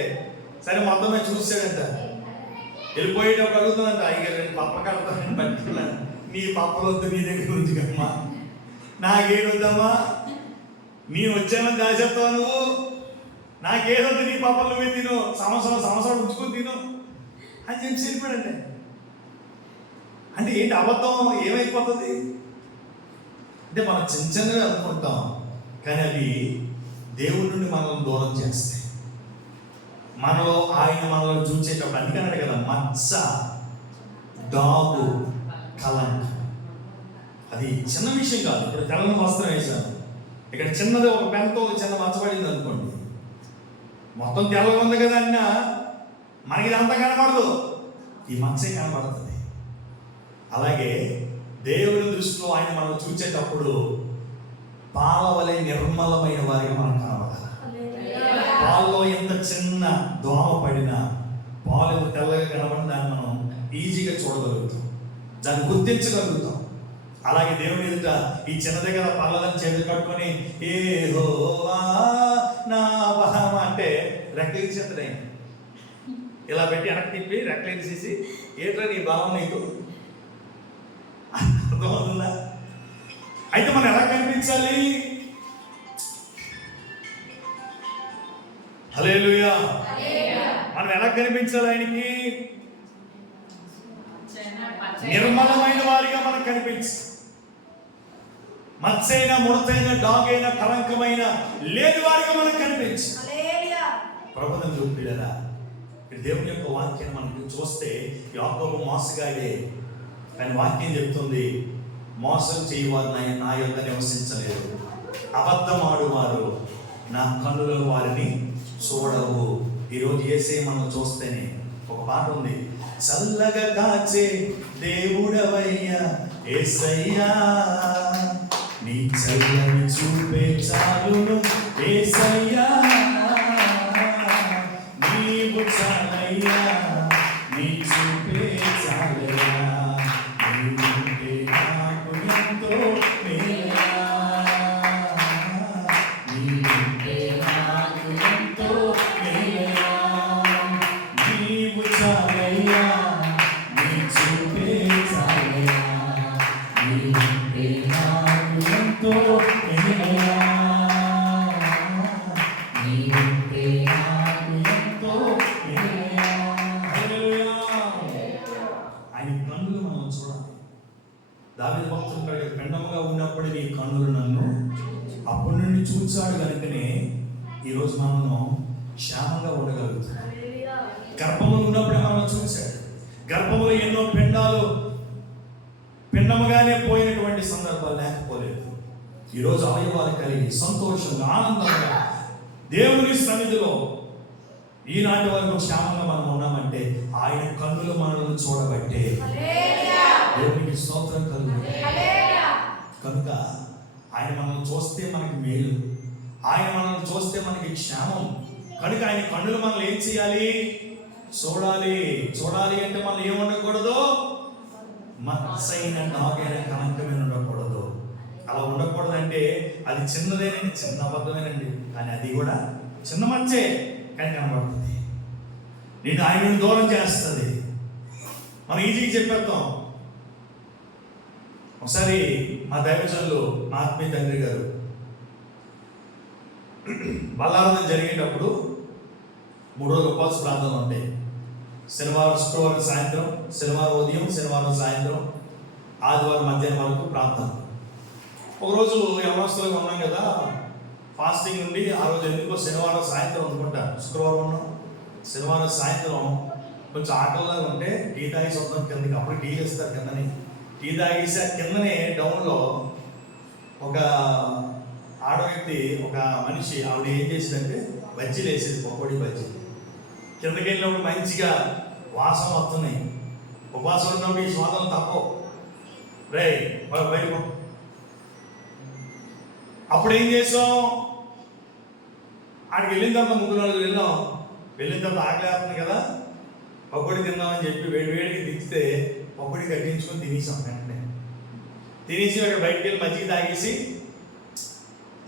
సరే మొత్తమే చూసాడంట. వెళ్ళిపోయేటప్పుడు అడుగుతుందంట, ఇక రెండు పప్ప కడతానని పట్టుకున్నాను, నీ పప్పలు వద్దు, నీ దగ్గర ఉంది కమ్మా, నాకేడొద్దమ్మా, నేను వచ్చానని దాచేస్తావు నువ్వు, నాకేదొద్దు, నీ పప్పలు నువ్వే తిను, సంవత్సరం ఉంచుకొని తిను అని చెప్పి వెళ్ళిపోయాడంటే. అంటే ఏంటి అబద్ధం ఏమైపోతుంది అంటే మనం చిన్నగా అనుకుంటాం, కానీ అవి దేవుడి నుండి మనల్ని దూరం చేస్తాయి. మనలో ఆయన మనల్ని చూసేటప్పుడు అందుకన్నాడు కదా, మచ్చ, డాగు, కలంక. అది చిన్న విషయం కాదు. ఇప్పుడు తెల్లని వస్త్రం వేశాను, ఇక్కడ చిన్నది ఒక పెన్తో చిన్న మచ్చబడింది అనుకోండి, మొత్తం తెల్లగా ఉంది కదా అన్న మనకి ఇదంతా కనబడదు, ఈ మచ్చే కనబడుతుంది. అలాగే దేవుడి దృష్టిలో ఆయన మనం చూసేటప్పుడు పాల వలె నిర్మలమైన వారిగా మనం కనబడాలి. పాలలో ఎంత చిన్న దోమ పడినా పాలు తెల్లగా కనబడిన దాన్ని మనం ఈజీగా చూడగలుగుతాం, దాన్ని గుర్తించగలుగుతాం. అలాగే దేవుని ఎదుట ఈ చిన్నదే కదా పళ్ళని చేతులు కట్టుకొని యెహోవా నా బలం అంటే రెక్కలు చేతులైన ఇలా పెట్టి వెనక్కి తిప్పి రెక్కలు తీసి ఏట్రా నీ బలం నీకు అర్థమవుతుందా? అయితే మనం ఎలా కనిపించాలి? హల్లెలూయా. మనం ఎలా కనిపించాలి? ఆయనకి నిర్మలమైన వారిగా మనం కనిపించాలి. మత్సైన, ముడతైన, డాగైన, కలంకమైన లేని వారిగా మనం కనిపించాలి. ప్రభుత్వం చూపిడరా దేవుని యొక్క వాక్యాన్ని మనం చూస్తే యాకోబు మోసగాడే, కానీ వాక్యం చెప్తుంది మోసం చేయవారు నా యొక్క నివసించలేదు, అబద్ధం ఆడువారు నా కన్నుల వారిని చూడవు. ఈరోజు యేసయ్య మనం చూస్తేనే ఒక పాట ఉంది, చల్లగా కాచే దేవుడవయ్యా యేసయ్యా, నీ చల్లని చూపే చాలును యేసయ్యా, నీవు చాలయ్యా, నీ చూపే చాలయ్యా, నీవుంటే నాకు ఎంతో మేలయ్యా, నీవుంటే నాకు ఎంతో మేలయ్యా, నీవు చాలయ్యా, నీ చూపే చాలయ్యా, నీవుంటే నాకు ఎంతో మేలయ్యా, నీవుంటే నాకు ఎంతో మేలయ్యా. హల్లెలూయా. ఆయన కన్నులు మనం చూడాలి. దావీదు భక్తుడు అంటాడు, పెండముగా ఉన్నప్పుడు నీ కన్నులు నన్ను అప్పటి నుండి చూచాడు కనుకనే ఈరోజు మనము క్షేమంగా ఉండగలుగుతాం. గర్భములు ఉన్నప్పుడే మనం చూశాడు. గర్భములో ఎన్నో పిండముగానే పోయినటువంటి సందర్భాలు లేకపోలేదు. ఈరోజు అవయవాలు కలిగి సంతోషంగా ఆనందంగా దేవుని సన్నిధిలో ఈనాటి వరకు క్షేమంగా మనం ఉన్నామంటే ఆయన కన్నులు మనల్ని చూడబట్టే. దేవునికి స్తోత్రం కలుగు. కనుక ఆయన మనల్ని చూస్తే మనకి మేలు, ఆయన మనల్ని చూస్తే మనకి క్షేమం. కనుక ఆయన కన్నులు మనల్ని ఏం చేయాలి? చూడాలి అంటే మనం ఏముండకూడదు? మత్సైన, డాగైన, కలంకమైన ఉండకూడదు. అలా ఉండకూడదంటే అది చిన్నదేనండి, చిన్న అబద్ధమేనండి, కానీ అది కూడా చిన్న మచ్చే, కానీ కనబడుతుంది. నేను ఆయనను దూరం చేస్తుంది. మనం ఈజీగా చెప్పేస్తాం. ఒకసారి మా దైవజనులు మా ఆత్మీయ తండ్రి గారు బల్లారాధన జరిగేటప్పుడు 3 రోజులు ఉపవాస ప్రార్థనలు ఉంటాయి. శనివారం, శుక్రవారం సాయంత్రం, శనివారం ఉదయం, శనివారం సాయంత్రం, ఆదివారం మధ్యాహ్నం వరకు ప్రార్థన. ఒకరోజు యవనస్తులుగా ఉన్నాం కదా, ఫాస్టింగ్ నుండి ఆ రోజు ఎందుకో శనివారం సాయంత్రం అనుకుంటా, శుక్రవారం ఉన్నాం, శనివారం సాయంత్రం కొంచెం ఆకలిలాగా ఉంటే టీ తాగేసి వద్దాం కిందకి. అప్పుడు టీ చేస్తారు కిందని. టీ తాగేసి ఆ కిందనే డౌన్లో ఒక ఆడ వ్యక్తి, ఒక మనిషి, ఆవిడ ఏం చేసిందంటే బజ్జీలు వేసేది, పకోడీ బజ్జీ. కిందకి వెళ్ళినప్పుడు మంచిగా వాసన వస్తున్నాయి. ఉపవాసం ఉన్నప్పుడు ఈ స్వాదం తప్పవు. రే బయట. అప్పుడు ఏం చేసాం, ఆడికి వెళ్ళిన తర్వాత 3 వెళ్ళాం. వెళ్ళిన తర్వాత ఆకలేస్తుంది కదా, పకోడీ తిందామని చెప్పి వేడికి దించితే పకోడీ కట్టించుకొని తినేసాం. వెంటనే తినేసి అక్కడ బయటికి వెళ్ళి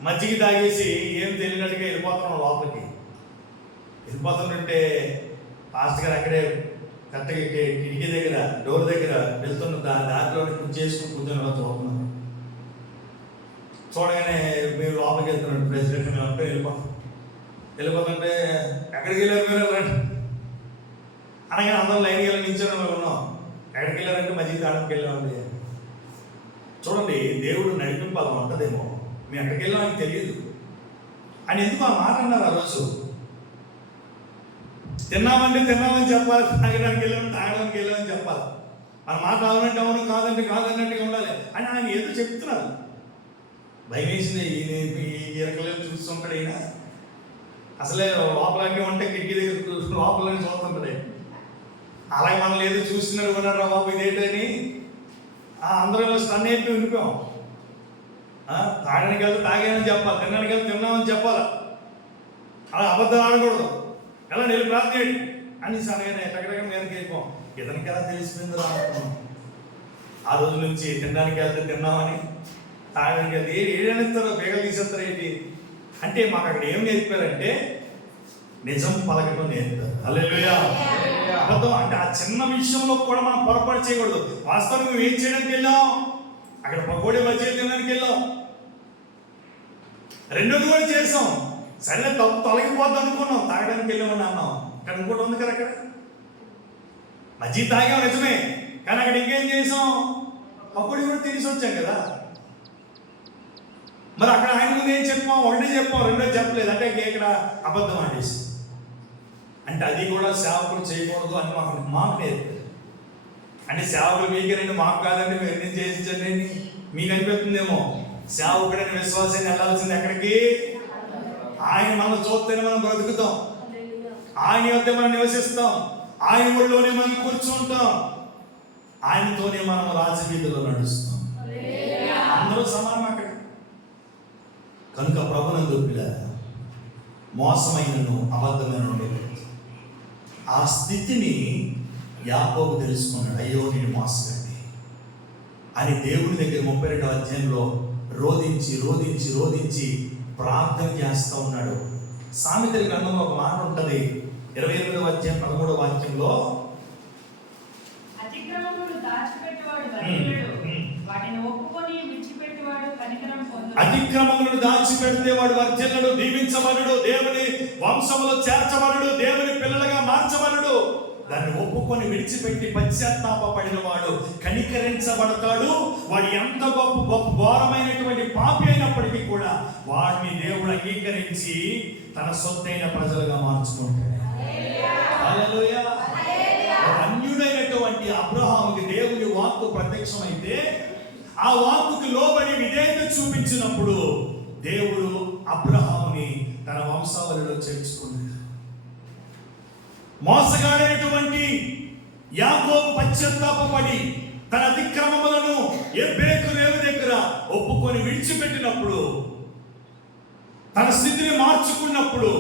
మజ్జిగ తాగేసి ఏం తెలియనట్టుగా వెళ్ళిపోతున్నాం లోపలికి. వెళ్ళిపోతుంటే ఫాస్ట్ గారు అక్కడే కరెక్ట్గా కిటికీ దగ్గర, డోర్ దగ్గర వెళ్తున్న దాంట్లో చేసుకుని కూర్చొని చూస్తున్నాం. చూడగానే మీరు లోపలికి వెళ్తున్నాడు ప్రెసిడెంట్, మేము అంటే వెళ్ళిపోతుంటే ఎక్కడికి వెళ్ళారు మీరు అనగానే అందరం లైన్కి వెళ్ళి నిల్చొని ఉన్నాం. ఎక్కడికి వెళ్ళారంటే మజ్జిగ తాగడానికి వెళ్ళామండి. చూడండి, దేవుడు నడిపింపాలి ఉంటుందేమో, మేము ఎక్కడికి వెళ్ళామని తెలియదు అని ఎందుకు ఆ మాట అన్నారు ఆ రోజు. తిన్నామని చెప్పాలి, తాగడానికి వెళ్ళామని చెప్పాలి. మన మాట అవునంటే అవును, కాదంటే కాదన్నట్టుగా ఉండాలి అని ఆయన ఏదో చెప్తున్నారు. భయం వేసింది. ఈ రకలేదు చూస్తుంటాడు ఈయన. అసలే లోపలన్నీ ఉంటే కిటికీ దగ్గర లోపలని చూస్తుంటాడు. అలాగే మనల్ని ఏదో చూస్తున్నారు ఉన్నాడు రా బాబు ఇదేంటని అందరూ స్టన్ అయిపోయి వినిపోయాం. తాగడానికి వెళ్తే తాగామని చెప్పాలి, తినడానికి వెళ్తే తిన్నామని చెప్పాలి. అలా అబద్ధం ఆడకూడదు. ఎలా నేను ప్రార్థన అని అనగానే ఎక్కడెక్కడ మీదకి వెళ్ళిపోం. ఇతనికి ఎలా తెలిసిపోయిందో అనుకున్నాం. ఆ రోజు నుంచి తినడానికి వెళ్తే తిన్నామని, తాగడానికి వెళ్తే ఏడనిస్తారో బేగలు తీసేస్తారు ఏంటి అంటే మాకు అక్కడ ఏం నేర్పారంటే నిజం పలకటం నేర్పారు. హల్లెలూయా. అబద్ధం అంటే ఆ చిన్న విషయంలో కూడా మనం పొరపాటు చేయకూడదు. వాస్తవానికి మేము ఏం చేయడానికి వెళ్ళాం, అక్కడ పకోడీ బజ్జీలు తినడానికి వెళ్ళాం. రెండోది కూడా చేసాం. సరే తప్పు తొలగిపోద్ది అనుకున్నాం, తాగడానికి వెళ్ళామని అన్నాం. ఇక్కడ ఇంకోటి ఉంది కదా, అక్కడ మజ్జిగ తాగాం నిజమే, కానీ అక్కడ ఇంకేం చేసాం, పకోడీ కూడా తినేసి వచ్చాం కదా. మరి అక్కడ ఆయన ముందు ఏం చెప్పాం, ఒకటే చెప్పాం, రెండో చెప్పలేదు. అంటే ఇక్కడ అబద్ధం ఆడేసి అంటే అది కూడా సేవకులు చేయకూడదు అని మాకు నేర్పారు. అంటే సేవకులు మీకేనండి, మాకు కాదండి, మీరు ఎన్ని చేసించండి మీకు అనిపిస్తుందేమో. సేవకుడైన విశ్వాసాన్ని వెళ్ళాల్సింది ఎక్కడికి, ఆయన మనం చూస్తేనే మనం బ్రతుకుతాం, ఆయన వద్ద మనం నివసిస్తాం, ఆయన ఊళ్ళోనే మనం కూర్చుంటాం, ఆయనతోనే మనం రాజవీధిలో నడుస్తాం. అందరూ సమానం అక్కడ. కనుక ప్రభునందు పిల్లారా, మోసమైనను అబద్ధమైన ఆ స్థితిని యాకోబు తెలుసుకున్నాడు. అయ్యో నేను మోసగండి అని దేవుని దగ్గర 32వ అధ్యాయంలో రోధించి ప్రార్థన చేస్తూ ఉన్నాడు. సామెతల గ్రంథంలో ఒక మాట ఉంటుంది, 28వ అధ్యాయం 13వ వాక్యంలో, అతిక్రమములను దాచిపెట్టేవాడు ధన్యుడు, వాటిని ఒప్పుకొని విడిచిపెట్టేవాడు కనికరం పొందును. అతిక్రమములను దాచిపెడితే వాడు వర్ధిల్లుడు, దీవించబడుడు, దేవుని వంశములో చేర్చబడుడు, దేవుని పిల్లలుగా మార్చబడుడు. దాన్ని ఒప్పుకొని విడిచిపెట్టి పశ్చాత్తాపడిన వాడు కనికరించబడతాడు. వాడు ఎంత గొప్ప ఘోరమైనటువంటి పాపి అయినప్పటికీ కూడా వాడిని దేవుడు అంగీకరించి తన సొత్తైన ప్రజలుగా మార్చుకుంటాడు. హల్లెలూయా. అన్యుడైనటువంటి అబ్రహాముకి దేవుని వాక్కు ప్రత్యక్షమైతే ఆ వాక్కుకి లోబడి విధేయత చూపించినప్పుడు దేవుడు అబ్రహాముని తన వంశావళిలో చేర్చుకున్నాడు. మోసగాడైనటువంటి యాకోబు పశ్చాత్తాపపడి తన అతిక్రమములను ఎబ్బేకు రేవు దగ్గర ఒప్పుకొని విడిచిపెట్టినప్పుడు, తన స్థితిని మార్చుకున్నప్పుడు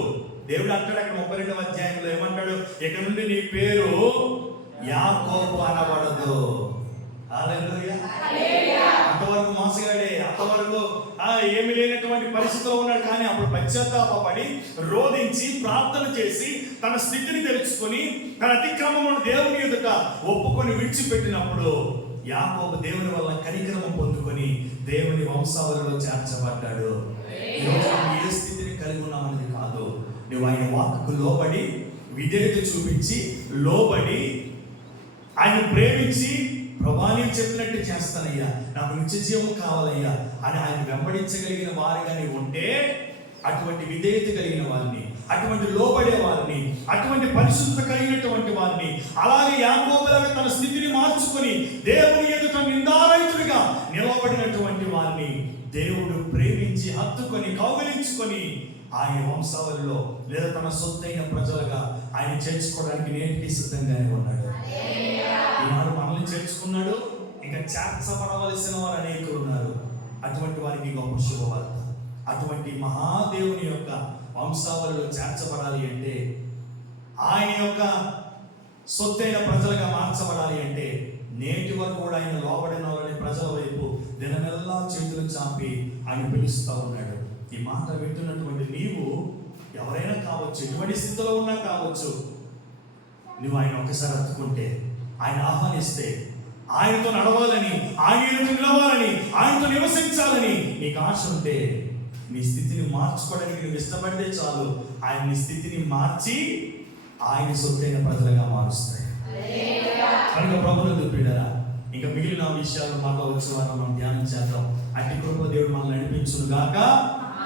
దేవుడు అంటాడు అక్కడ 32వ అధ్యాయంలో ఏమంటాడు, ఇక నుండి నీ పేరు యాకోబు అనబడదు. హల్లెలూయా. అంతవరకు మోసగాడే, అంతవరకు ఏమి లేనటువంటి పరిస్థితిలో ఉన్నాడు. కానీ అప్పుడు పశ్చాత్తాపడి రోధించి ప్రార్థన చేసి తన స్థితిని తెలుసుకొని తన అతిక్రమమును దేవుని ఎదుట ఒప్పుకొని విడిచిపెట్టినప్పుడు యాకోబు దేవుని వల్ల కనికరము పొందుకొని దేవుని వంశావళిలో చేర్చబడ్డాడు. ఈరోజు నువ్వు ఏ స్థితిని కలిగి ఉన్నామనేది కాదు, నువ్వు ఆయన వాక్కుకు లోబడి విధేయత చూపించి లోబడి ఆయన ప్రేమించి ప్రభా నీవు చెప్పినట్టు చేస్తానయ్యా, నాకు నిత్య జీవం కావాలయ్యా అని ఆయన వెంబడించగలిగిన వారిగా నీవు ఉంటే, అటువంటి విధేయత కలిగిన వారిని, అటువంటి లోబడే వారిని, అటువంటి పరిశుద్ధత కలిగినటువంటి వారిని, అలాగే యాకోబులాగా తన స్థితిని మార్చుకొని దేవుని ఎదుట నిందారహితుడిగా నిలబడినటువంటి వారిని దేవుడు ప్రేమించి హత్తుకొని కౌగిలించుకొని ఆయన వంశావళిలో లేదా తన సొత్తైన ప్రజలుగా ఆయన చేర్చుకోవడానికి నేటికి సిద్ధంగానే ఉన్నాడు. ఈనాడు మనల్ని చేర్చుకున్నాడు, ఇంకా చేర్చబడవలసిన వారు అనేకులు ఉన్నారు. అటువంటి వారికి గొప్ప శుభవార్త. అటువంటి మహాదేవుని యొక్క వంశావళిలో చేర్చబడాలి అంటే, ఆయన యొక్క సొత్తైన ప్రజలుగా మార్చబడాలి అంటే, నేటి వరకు కూడా ఆయన లోబడిన వాళ్ళని ప్రజల వైపు దినమెల్లా చేతులు చాపి ఆయన పిలుస్తూ ఉన్నాడు. ఈ మాట వింటున్నటువంటి నీవు ఎవరైనా కావచ్చు, ఎటువంటి స్థితిలో ఉన్నా కావచ్చు, నువ్వు ఆయన ఒక్కసారి హత్తుకుంటే, ఆయన ఆహ్వానిస్తే, ఆయనతో నడవాలని, ఆయనతో నిలవాలని, ఆయనతో నివసించాలని నీకు ఆశ ఉంటే, నీ స్థితిని మార్చుకోవడానికి నువ్వు ఇష్టపడితే చాలు, ఆయన నీ స్థితిని మార్చి ఆయన సొత్తైన ప్రజలుగా మారుస్తాడు. కనుక ప్రభువును బిడ్డలారా, ఇంకా మిగిలిన విషయాలు మాకు వచ్చిన వారు మనం ధ్యానం చేద్దాం. అట్టి కృప దేవుడు మనల్ని నడిపించును గాక.